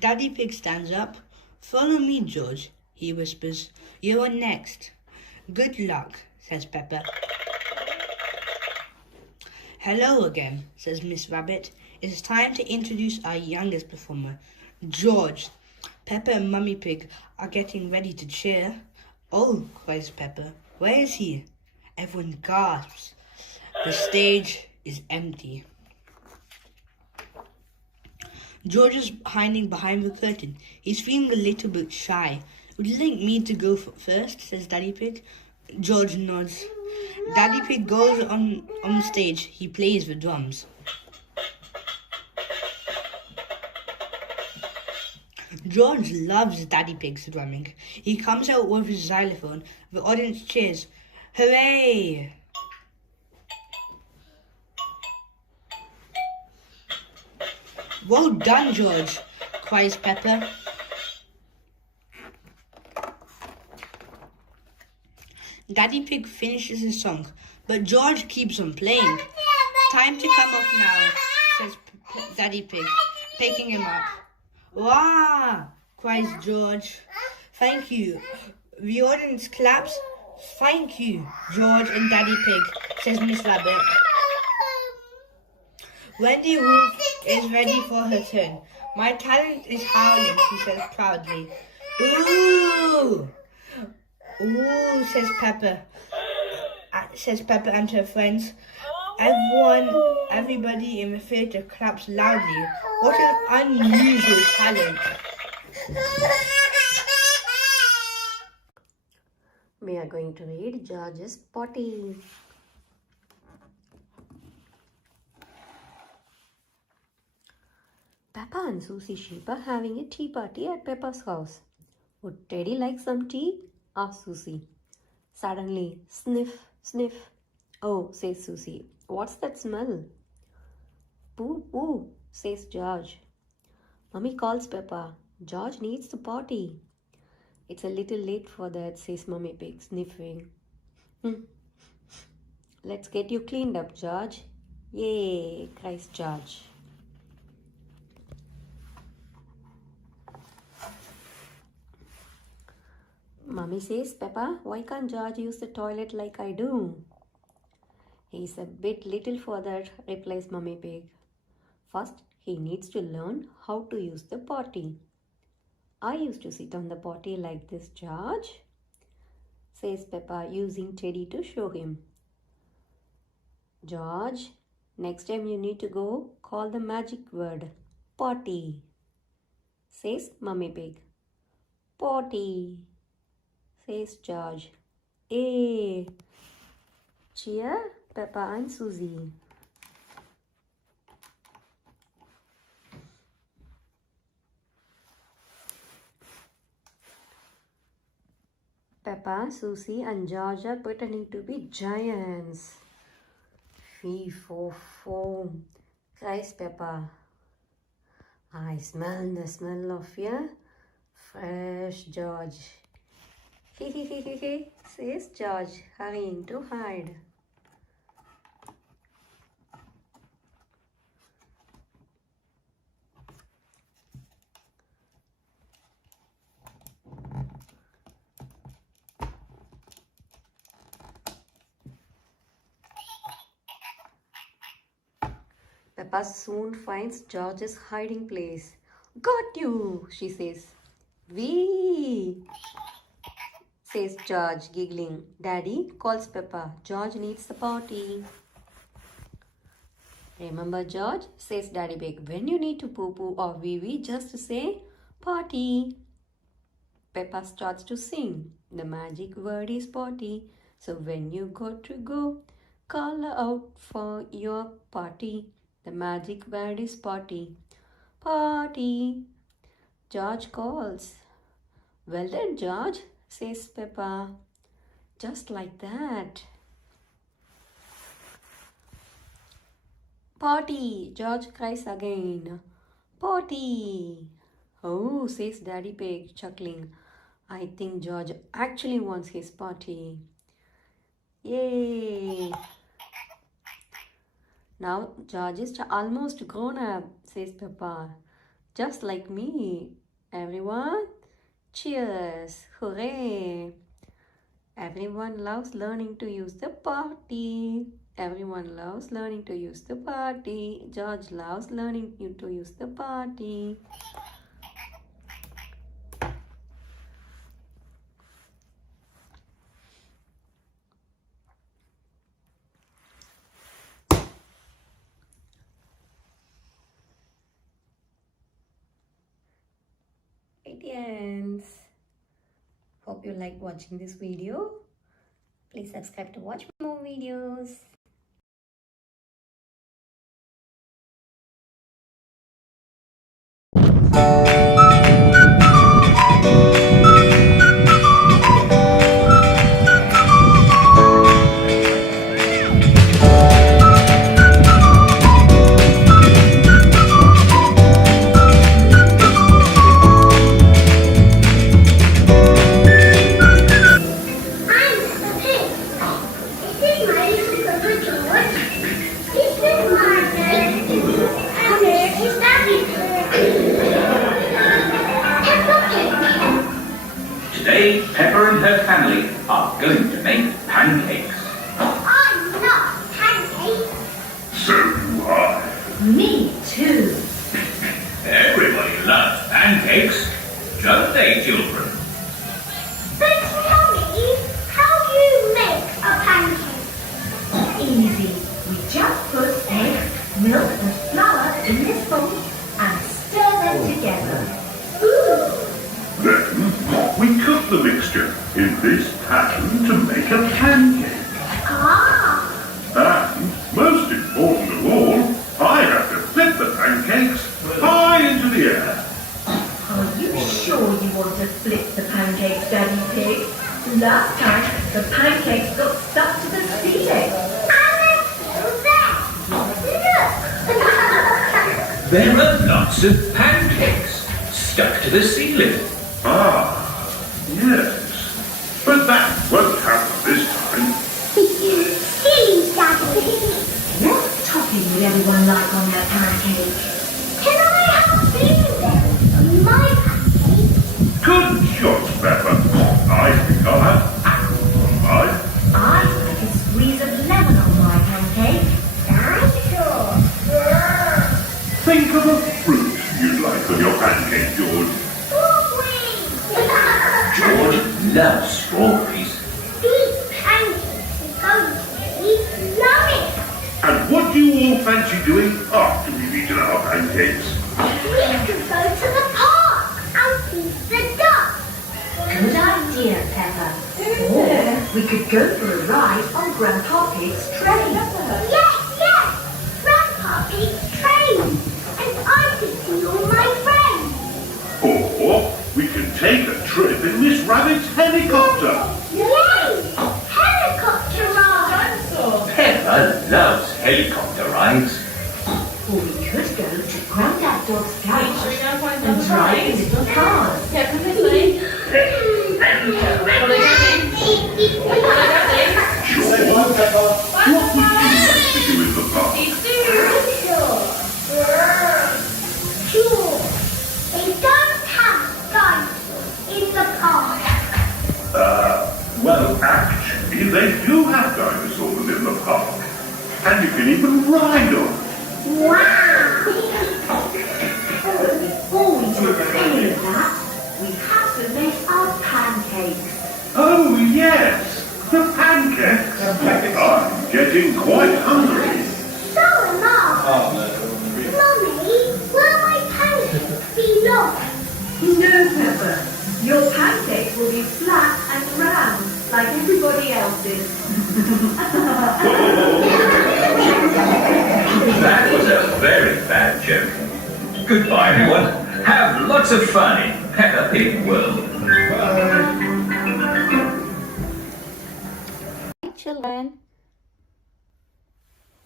Daddy Pig stands up. Follow me, George, he whispers. You're next. Good luck, says Peppa. Hello again, says Miss Rabbit. It's time to introduce our youngest performer, George. Peppa and Mummy Pig are getting ready to cheer. Oh, cries Peppa. Where is he? Everyone gasps. The stage is empty. George is hiding behind the curtain. He's feeling a little bit shy. Would you like me to go first, says Daddy Pig. George nods. Daddy Pig goes on stage. He plays the drums. George loves Daddy Pig's drumming. He comes out with his xylophone. The audience cheers. Hooray! Well done, George, cries Peppa. Daddy Pig finishes his song, but George keeps on playing. Time to come off now, says Daddy Pig, picking him up. Wow, cries George. Thank you. The audience claps. Thank you, George and Daddy Pig, says Miss Rabbit. Wendy Wolf is ready for her turn. My talent is howling, she says proudly. Ooh! Ooh, says Peppa. Says Peppa and her friends. Everybody in the theatre claps loudly. What an unusual talent. We are going to read George's Potty. Peppa and Susie Sheep are having a tea party at Peppa's house. Would Teddy like some tea? Asked Susie. Suddenly, sniff, sniff. Oh, says Susie. What's that smell? Pooh, pooh, says George. Mummy calls Peppa. George needs to potty. It's a little late for that, says Mummy Pig, sniffing. Let's get you cleaned up, George. Yay, cries George. Mummy says, Peppa, why can't George use the toilet like I do? He's a bit little for that, replies Mummy Pig. First, he needs to learn how to use the potty. I used to sit on the potty like this, George, says Peppa, using Teddy to show him. George, next time you need to go, call the magic word, potty, says Mummy Pig. Potty, says George. Hey, cheer Peppa and Susie. Peppa, Susie and George are pretending to be giants. Fee, fo, foam, cries Peppa. I smell the smell of your fresh George. He, says George, hurrying to hide. Peppa soon finds George's hiding place. Got you, she says. Wee, says George, giggling. Daddy, calls Peppa. George needs the potty. Remember, George, says Daddy Pig, when you need to poo-poo or wee-wee, just say potty. Peppa starts to sing. The magic word is potty. So when you got to go, call out for your potty. The magic word is potty. Potty. George calls. Well done, George, says Peppa. Just like that. Potty, George cries again. Potty. Oh, says Daddy Pig, chuckling. I think George actually wants his potty. Yay. Now George is almost grown up, says Peppa. Just like me. Everyone, cheers. Hooray. Everyone loves learning to use the potty. Everyone loves learning to use the potty. George loves learning to use the potty. Ends. Hope you like watching this video. Please subscribe to watch more videos. This is my name. And this is Daddy. family are going to make pancakes. I love pancakes. So do I. Me too. Everybody loves pancakes, don't they, children? But Mummy, how do you make a pancake? Easy. We just put eggs, milk and flour in this bowl and stir them together. Then we cook the mixture in this pan to make a pancake. Ah, And, most important of all, I have to flip the pancakes high into the air. Are you sure you want to flip the pancakes, Daddy Pig? Last time, the pancakes got stuck to the ceiling. and they're still there. Look. There are lots of pancakes stuck to the ceiling. Ah, yes. But that won't happen this time. Silly Daddy. What topping would everyone like on their pancake? Can I have blueberries on my pancake? Good shot, Peppa. I think I'll have apples on mine. I like a squeeze of lemon on my pancake. Dinosaur. Think of a fruit you'd like on your pancake, George. Strawberries. George loves strawberries. These pancakes are going to be yummy. And what do you all fancy doing after we've eaten our pancakes? We could go to the park and feed the ducks. Good idea, Peppa. Or we could go for a ride on Grandpa Pig's train. Yes. Grandpa Pig's train. And I could see all my friends. Or we can take a trip in Miss Rabbit's helicopter. Yay! Helicopter ride. Peppa loves helicopter rides. Or we could go to Grandad Dog's garage and drive in little cars. Sure. What would you like to do in the park? Sure. They don't have guns in the park. Well, actually, they do have dinosaurs in the park. And you can even ride on. Wow. Before we do any of that, we have to make our pancakes. Oh, yes. The pancakes. I'm getting quite hungry. So am I. Mummy, will my pancakes be long? No, Peppa. Your pancakes will be flat and round, like everybody else's. That was a very bad joke. Goodbye, everyone. Have lots of fun in Peppa Pig World. Hi children.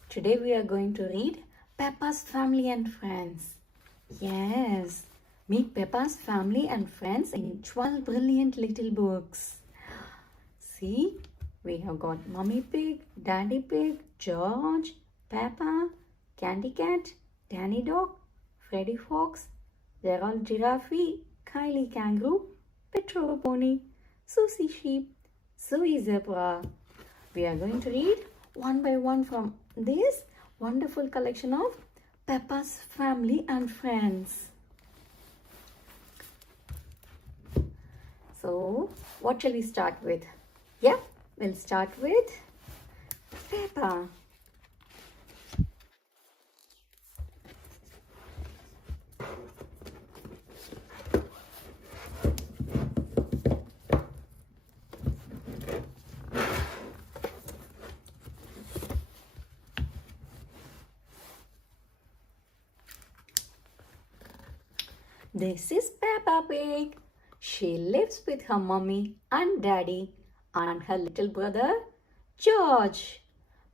Today we are going to read Peppa's Family and Friends. Yes, meet Peppa's family and friends in 12 brilliant little books. See, we have got Mummy Pig, Daddy Pig, George, Peppa, Candy Cat, Danny Dog, Freddy Fox, Gerald Giraffe, Kylie Kangaroo, Petro Pony, Susie Sheep, Zoe Zebra. We are going to read one by one from this wonderful collection of Peppa's Family and Friends. So, what shall we start with? Yeah, we'll start with Peppa. This is Peppa Pig. She lives with her mummy and daddy and her little brother George.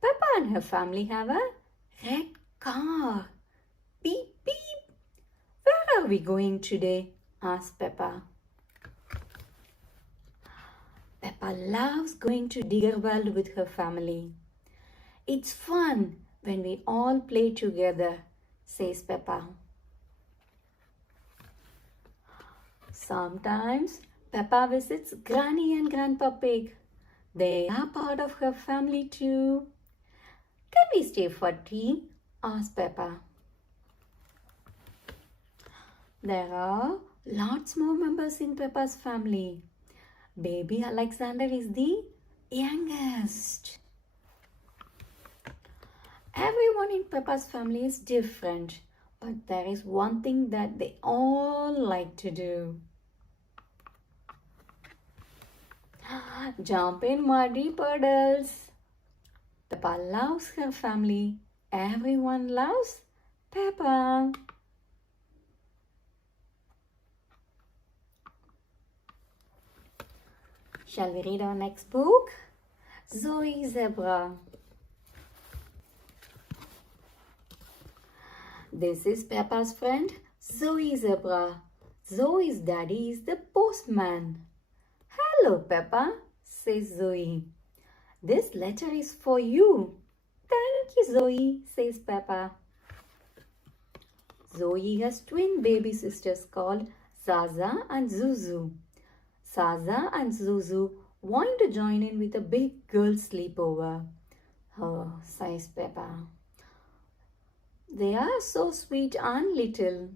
Peppa and her family have a red car. Beep beep. Where are we going today? Asked Peppa. Peppa loves going to Digger World with her family. It's fun when we all play together, says Peppa. Sometimes Peppa visits Granny and Grandpa Pig. They are part of her family too. Can we stay for tea? Asked Peppa. There are lots more members in Peppa's family. Baby Alexander is the youngest. Everyone in Peppa's family is different, but there is one thing that they all like to do. Jump in muddy puddles. Peppa loves her family. Everyone loves Peppa. Shall we read our next book? Zoe Zebra. This is Peppa's friend, Zoe Zebra. Zoe's daddy is the postman. Hello, Peppa, says Zoe. This letter is for you. Thank you, Zoe, says Peppa. Zoe has twin baby sisters called Zaza and Zuzu. Zaza and Zuzu want to join in with a big girls' sleepover. Oh, sighs Peppa. They are so sweet and little.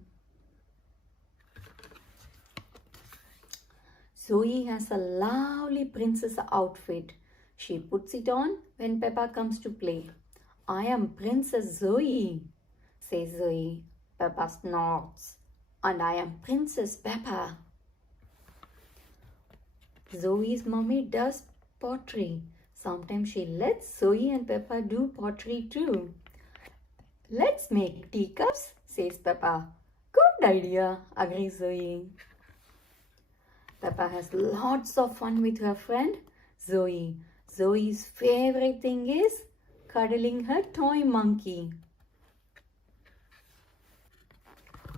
Zoe has a lovely princess outfit. She puts it on when Peppa comes to play. I am Princess Zoe, says Zoe. Peppa snorts. And I am Princess Peppa. Zoe's mommy does pottery. Sometimes she lets Zoe and Peppa do pottery too. Let's make teacups, says Peppa. Good idea, agrees Zoe. Peppa has lots of fun with her friend Zoe. Zoe's favorite thing is cuddling her toy monkey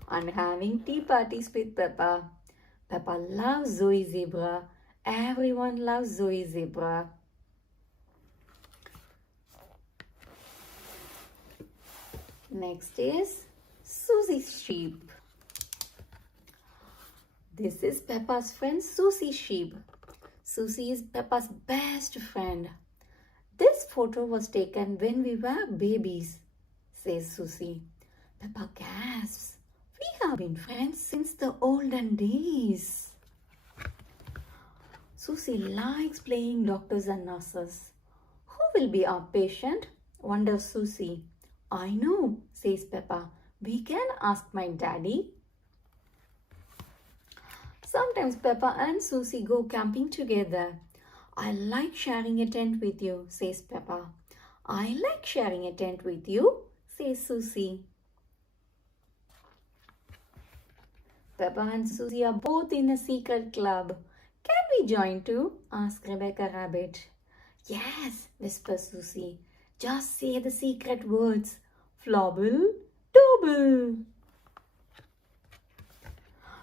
and having tea parties with Peppa. Peppa loves Zoe Zebra. Everyone loves Zoe Zebra. Next is Susie's sheep. This is Peppa's friend Susie's sheep. Susie is Peppa's best friend. This photo was taken when we were babies, says Susie. Peppa gasps. We have been friends since the olden days. Susie likes playing doctors and nurses. Who will be our patient? Wonders Susie. I know, says Peppa. We can ask my daddy. Sometimes Peppa and Susie go camping together. I like sharing a tent with you, says Peppa. I like sharing a tent with you, says Susie. Peppa and Susie are both in a secret club. Can we join too? Asks Rebecca Rabbit. Yes, whispers Susie. Just say the secret words. Flobble, double.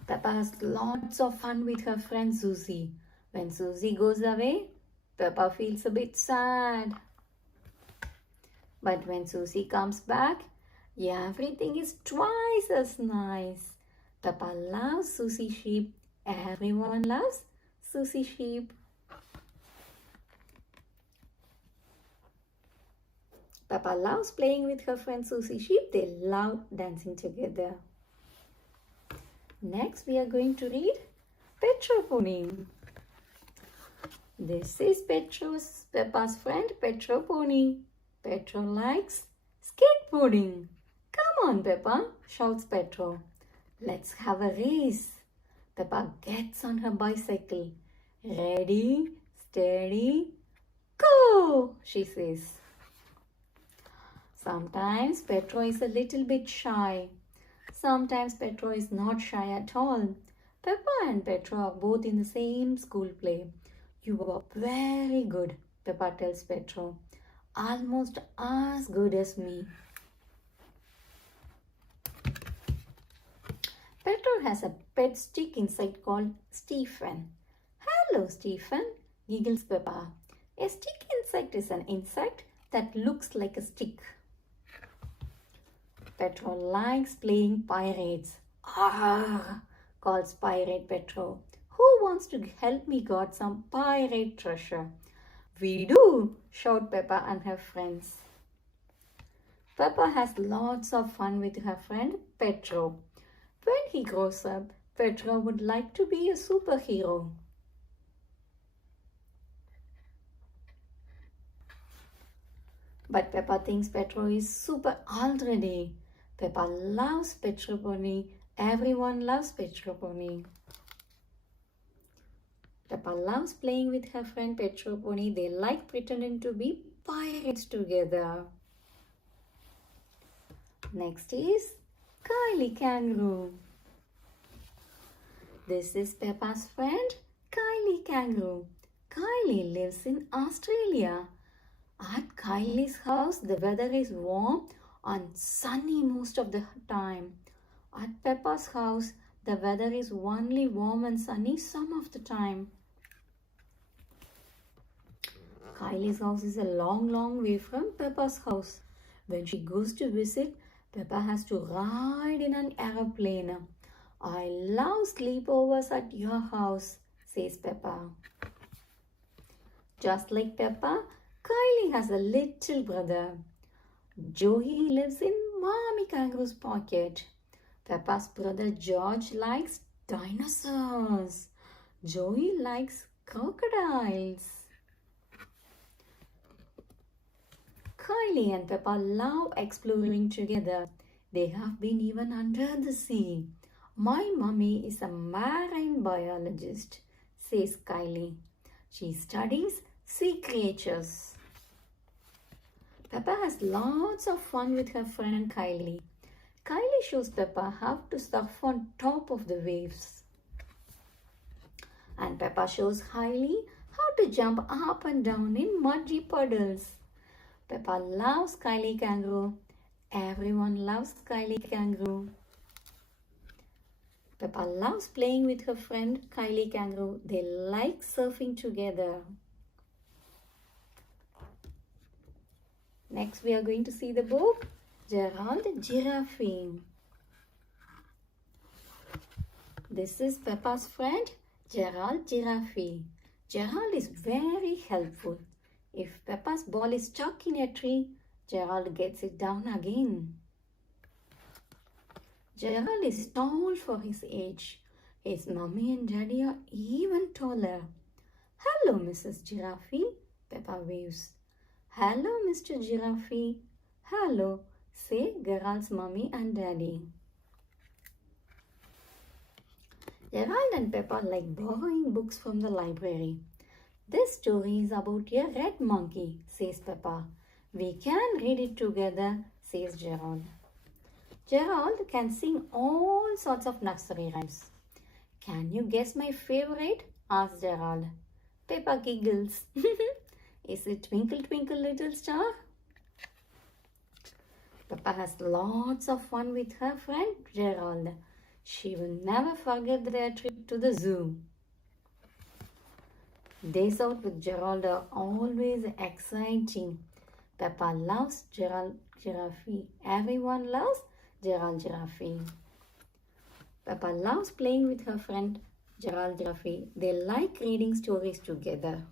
Peppa has lots of fun with her friend Susie. When Susie goes away, Peppa feels a bit sad. But when Susie comes back, everything is twice as nice. Peppa loves Susie sheep. Everyone loves Susie sheep. Peppa loves playing with her friend Susie sheep. They love dancing together. Next, we are going to read Petro Pony. This is Peppa's friend Petro Pony. Petro likes skateboarding. Come on, Peppa, shouts Petro. Let's have a race. Peppa gets on her bicycle. Ready, steady, go, she says. Sometimes Petro is a little bit shy. Sometimes Petro is not shy at all. Peppa and Petro are both in the same school play. You are very good, Peppa tells Petro. Almost as good as me. Petro has a pet stick inside called Stephen. Hello, Stephen, giggles Peppa. A stick insect is an insect that looks like a stick. Petro likes playing pirates. Ah, calls Pirate Petro. Who Who wants to help me guard some pirate treasure? We do, shout Peppa and her friends. Peppa has lots of fun with her friend Petro. When he grows up, Petro would like to be a superhero. But Peppa thinks Petro is super already. Peppa loves Petro Pony. Everyone loves Petro Pony. Peppa loves playing with her friend Petro Pony. They like pretending to be pirates together. Next is Kylie Kangaroo. This is Peppa's friend Kylie Kangaroo. Kylie lives in Australia. At Kylie's house, the weather is warm and sunny most of the time. At Peppa's house, the weather is only warm and sunny some of the time. Kylie's house is a long way from Peppa's house. When she goes to visit, Peppa has to ride in an aeroplane. I love sleepovers at your house, says Peppa. Just like Peppa, Kylie has a little brother. Joey lives in Mommy Kangaroo's pocket. Peppa's brother George likes dinosaurs. Joey likes crocodiles. Kylie and Peppa love exploring together. They have been even under the sea. My mummy is a marine biologist, says Kylie. She studies sea creatures. Peppa has lots of fun with her friend Kylie. Kylie shows Peppa how to surf on top of the waves. And Peppa shows Kylie how to jump up and down in muddy puddles. Peppa loves Kylie Kangaroo. Everyone loves Kylie Kangaroo. Peppa loves playing with her friend Kylie Kangaroo. They like surfing together. Next, we are going to see the book Gerald Giraffe. This is Peppa's friend Gerald Giraffe. Gerald is very helpful. If Peppa's ball is stuck in a tree, Gerald gets it down again. Gerald is tall for his age. His mommy and daddy are even taller. Hello, Mrs. Giraffe, Peppa waves. Hello, Mr. Giraffe. Hello, say Gerald's mommy and daddy. Gerald and Peppa like borrowing books from the library. This story is about a red monkey, says Peppa. We can read it together, says Gerald. Gerald can sing all sorts of nursery rhymes. Can you guess my favorite? Asks Gerald. Peppa giggles. Is it Twinkle Twinkle Little Star? Peppa has lots of fun with her friend Gerald. She will never forget their trip to the zoo. Days out with Gerald are always exciting. Peppa loves Gerald Giraffe. Everyone loves Gerald Giraffe. Peppa loves playing with her friend Gerald Giraffe. They like reading stories together.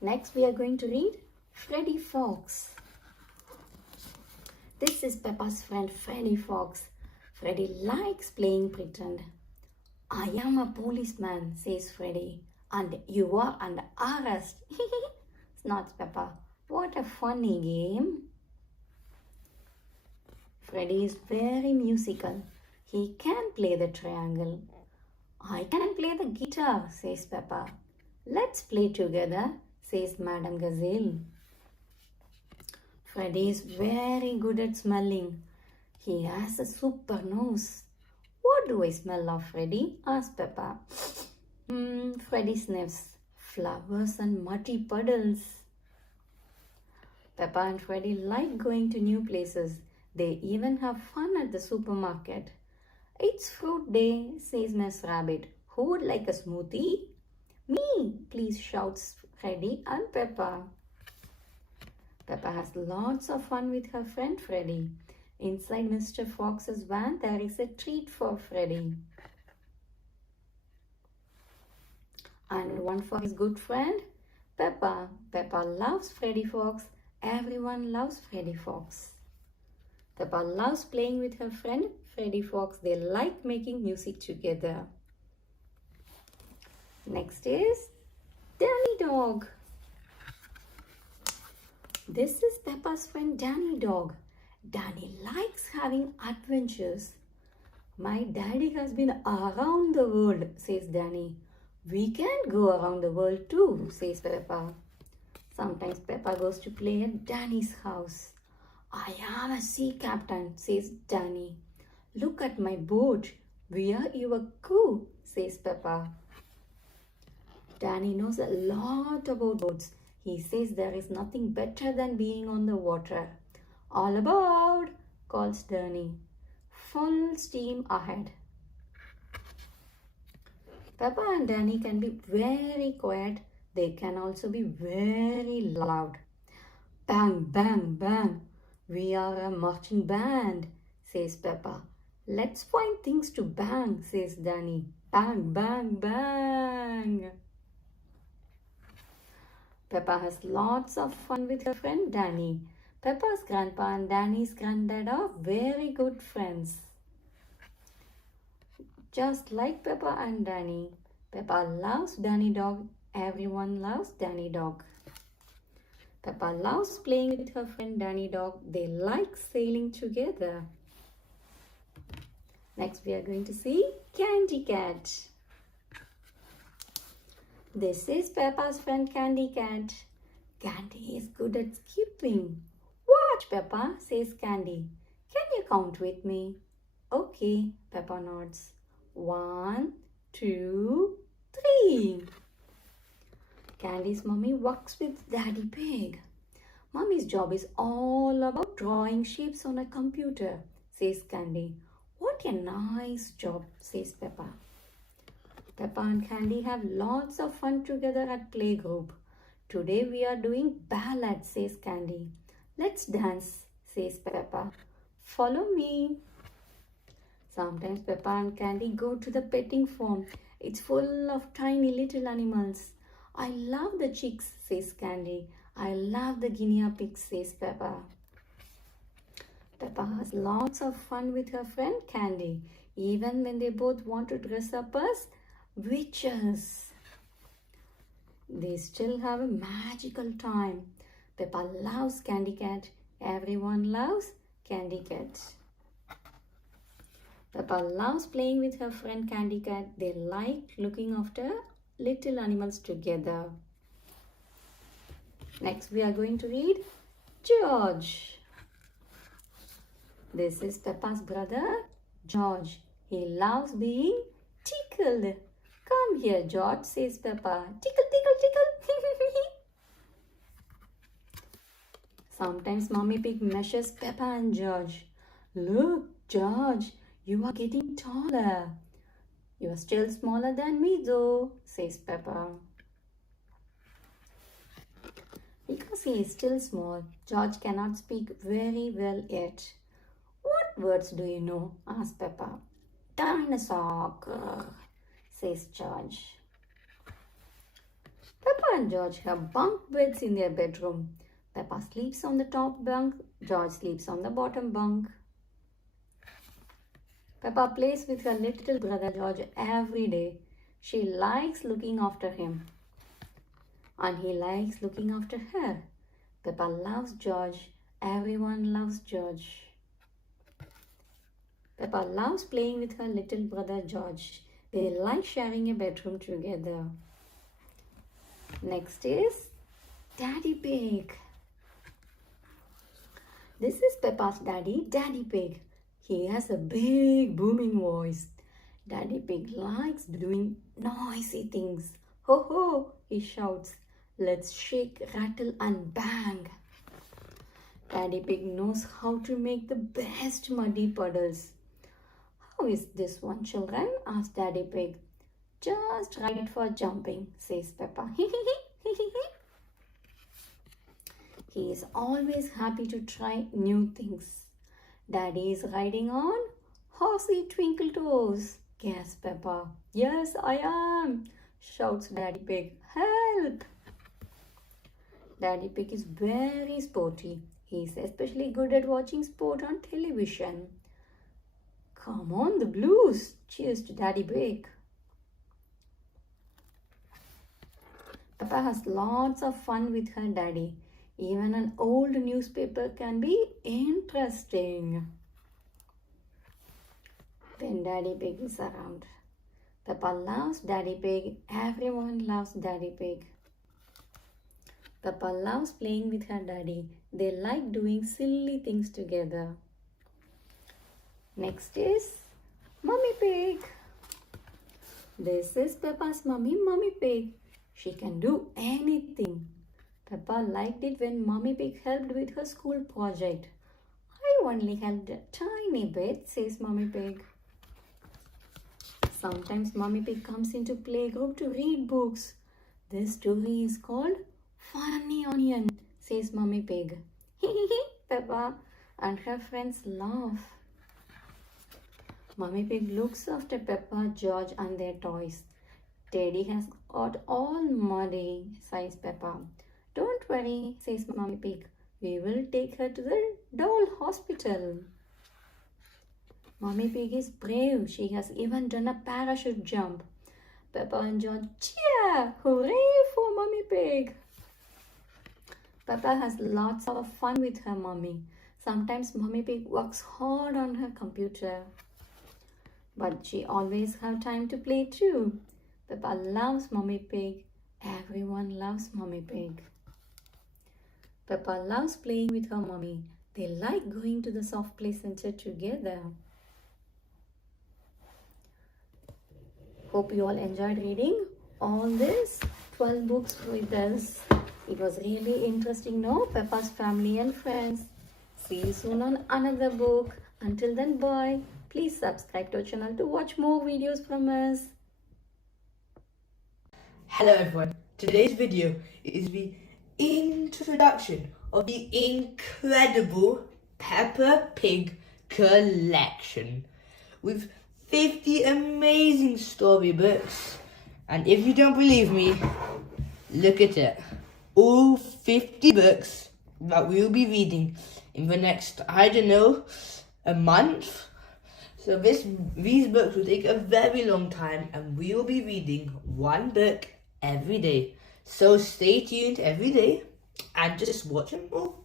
Next, we are going to read Freddy Fox. This is Peppa's friend Freddy Fox. Freddy likes playing pretend. I am a policeman, says Freddy, and you are under arrest. Snorts Peppa. What a funny game. Freddy is very musical. He can play the triangle. I can play the guitar, says Peppa. Let's play together, says Madame Gazelle. Freddy is very good at smelling. He has a super nose. What do I smell of, Freddy? asks Peppa. Freddy sniffs. Flowers and muddy puddles. Peppa and Freddy like going to new places. They even have fun at the supermarket. It's fruit day, says Miss Rabbit. Who would like a smoothie? Me, please, shouts Freddy and Peppa. Peppa has lots of fun with her friend Freddy. Inside Mr. Fox's van, there is a treat for Freddy. and one for his good friend, Peppa. Peppa loves Freddy Fox. Everyone loves Freddy Fox. Peppa loves playing with her friend Freddy Fox. They like making music together. Next is Danny Dog. This is Peppa's friend Danny Dog. Danny likes having adventures. My daddy has been around the world, says Danny. We can go around the world too, says Peppa. Sometimes Peppa goes to play at Danny's house. I am a sea captain, says Danny. Look at my boat. We are your crew, says Peppa. Danny knows a lot about boats. He says there is nothing better than being on the water. All aboard, calls Danny. Full steam ahead. Peppa and Danny can be very quiet. They can also be very loud. Bang, bang, bang. We are a marching band, says Peppa. Let's find things to bang, says Danny. Bang, bang, bang. Peppa has lots of fun with her friend Danny. Peppa's grandpa and Danny's granddad are very good friends. Just like Peppa and Danny, Peppa loves Danny Dog. Everyone loves Danny Dog. Peppa loves playing with her friend Danny Dog. They like sailing together. Next we are going to see Candy Cat. This is Peppa's friend Candy Cat. Candy is good at skipping. Watch, Peppa, says Candy. Can you count with me? Okay, Peppa nods. 1, 2, 3. Candy's mommy works with Daddy Pig. Mommy's job is all about drawing shapes on a computer, says Candy. What a nice job, says Peppa. Peppa and Candy have lots of fun together at playgroup. Today we are doing ballad, says Candy. Let's dance, says Peppa. Follow me. Sometimes Peppa and Candy go to the petting farm. It's full of tiny little animals. I love the chicks, says Candy. I love the guinea pigs, says Peppa. Peppa has lots of fun with her friend Candy, even when they both want to dress up as witches. They still have a magical time. Peppa loves Candy Cat. Everyone loves Candy Cat. Peppa loves playing with her friend Candy Cat. They like looking after little animals together. Next we are going to read George. This is Peppa's brother George. He loves being tickled. Come here, George, says Peppa. Tickle, tickle, tickle. Sometimes Mommy Pig measures Peppa and George. Look, George, you are getting taller. You are still smaller than me though, says Peppa. Because he is still small, George cannot speak very well yet. What words do you know? Asks Peppa. Dinosaur, grrr, says George. Peppa and George have bunk beds in their bedroom. Peppa sleeps on the top bunk, George sleeps on the bottom bunk. Peppa plays with her little brother George every day. She likes looking after him. And he likes looking after her. Peppa loves George. Everyone loves George. Peppa loves playing with her little brother George. They like sharing a bedroom together. Next is Daddy Pig. This is Peppa's daddy, Daddy Pig. He has a big booming voice. Daddy Pig likes doing noisy things. Ho ho, he shouts. Let's shake, rattle and bang. Daddy Pig knows how to make the best muddy puddles. How is this one, children? Asks Daddy Pig. Just right for jumping, says Peppa. He is always happy to try new things. Daddy is riding on horsey twinkle toes, gasps Peppa. Yes, I am, shouts Daddy Pig. Help! Daddy Pig is very sporty. He's especially good at watching sport on television. Come on, the Blues! Cheers to Daddy Pig. Peppa has lots of fun with her daddy. Even an old newspaper can be interesting when Daddy Pig is around. Peppa loves Daddy Pig. Everyone loves Daddy Pig. Peppa loves playing with her daddy. They like doing silly things together. Next is Mummy Pig. This is Peppa's mummy, Mummy Pig. She can do anything. Peppa liked it when Mummy Pig helped with her school project. I only helped a tiny bit, says Mummy Pig. Sometimes Mummy Pig comes into playgroup to read books. This story is called Funny Onion, says Mummy Pig. Peppa and her friends laugh. Mummy Pig looks after Peppa, George and their toys. Teddy has got all muddy, sighs Peppa. Don't worry, says Mummy Pig. We will take her to the doll hospital. Mummy Pig is brave. She has even done a parachute jump. Peppa and George cheer! Hooray for Mummy Pig! Peppa has lots of fun with her mummy. Sometimes Mummy Pig works hard on her computer. But she always has time to play too. Peppa loves Mummy Pig. Everyone loves Mummy Pig. Peppa loves playing with her mummy. They like going to the soft play center together. Hope you all enjoyed reading all these 12 books with us. It was really interesting, no? Peppa's family and friends. See you soon on another book. Until then, bye. Please subscribe to our channel to watch more videos from us. Hello everyone, today's video is the introduction of the incredible Peppa Pig collection with 50 amazing storybooks. And if you don't believe me, look at it. All 50 books that we'll be reading in the next, I don't know, a month. So these books will take a very long time and we will be reading one book every day. So stay tuned every day and just watch them all.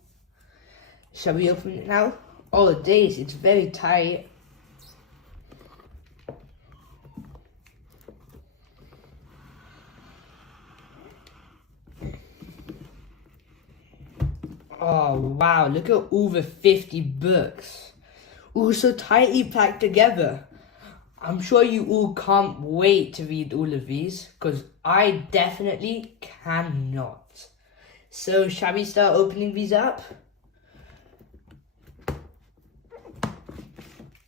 Shall we open it now? Oh days, it's very tight. Oh wow, look at all the 50 books. All so tightly packed together. I'm sure you all can't wait to read all of these, because I definitely cannot. So shall we start opening these up?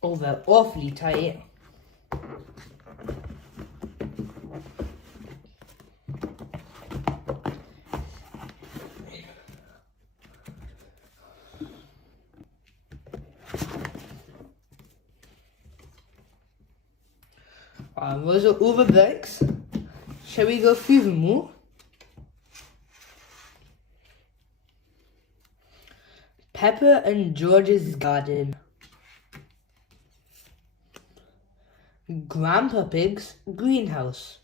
Oh, they're awfully tight. Those are all the books. Shall we go through them all? Peppa and George's Garden. Grandpa Pig's Greenhouse.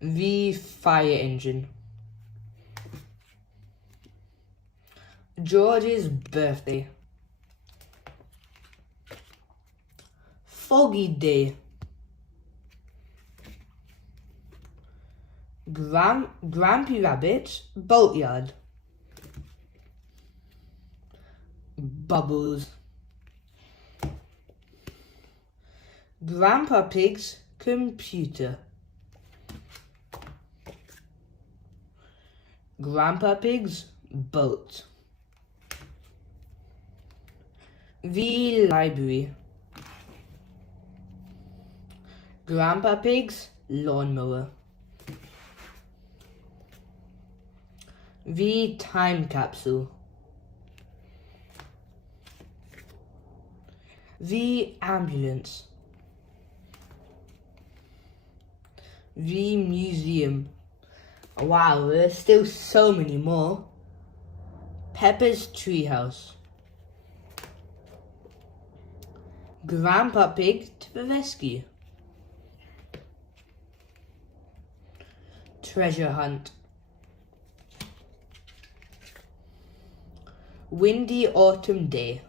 The Fire Engine. George's Birthday. Foggy Day. Grampy Rabbit's Boatyard. Bubbles. Grandpa Pig's Computer. Grandpa Pig's Boat. The Library. Grandpa Pig's Lawnmower. The Time Capsule. The Ambulance. The museum. Wow, there's still so many more. Peppa's treehouse. Grandpa Pig to the rescue. Treasure hunt. Windy autumn day.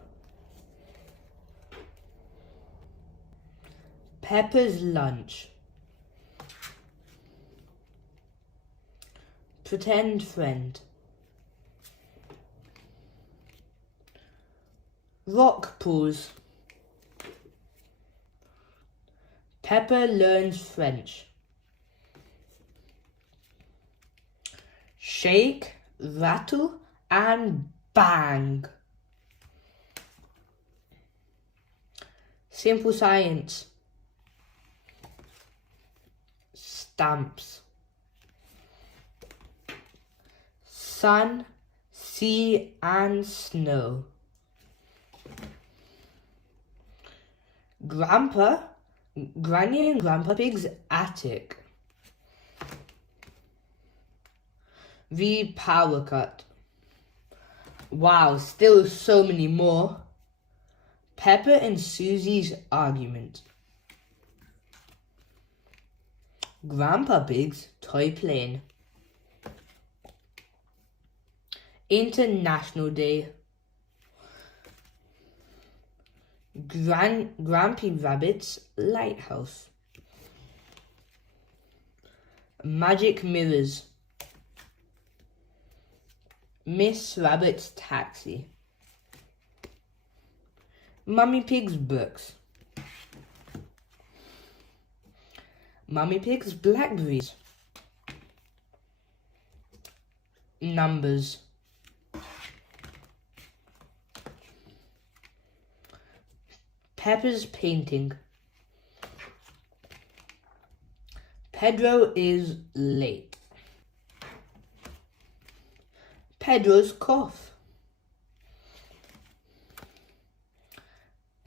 Peppa's lunch. Pretend friend. Rock pools. Peppa learns French. Shake, rattle, and bang. Simple science. Stamps. Sun, sea, and snow. Granny and Grandpa Pig's attic. The power cut. Wow, still so many more. Peppa and Susie's argument. Grandpa Pig's toy plane. International Day. Grampy Rabbit's lighthouse. Magic mirrors. Miss Rabbit's taxi. Mummy Pig's books. Mummy Pig's blackberries. Numbers. Peppa's painting. Pedro is late. Pedro's cough.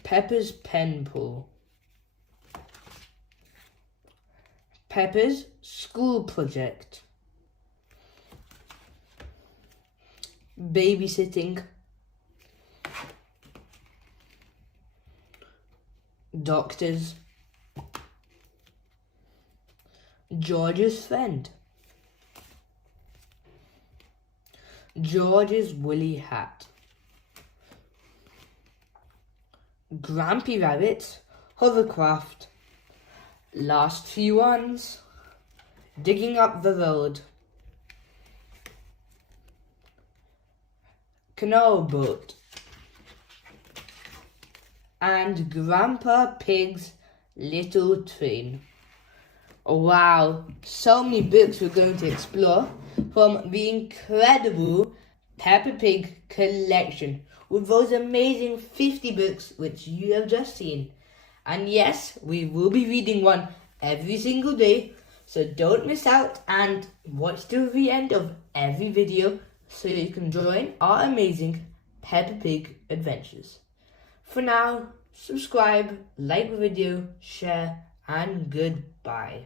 Peppa's pen pull. Peppa's school project. Babysitting. Doctors. George's friend. George's woolly hat. Grampy Rabbit's hovercraft. Last few ones. Digging up the road. Canal boat. And Grandpa Pig's little train. Wow, so many books we're going to explore from the incredible Peppa Pig collection with those amazing 50 books which you have just seen. And yes, we will be reading one every single day, so don't miss out and watch till the end of every video so you can join our amazing Peppa Pig adventures. For now, subscribe, like the video, share, and goodbye.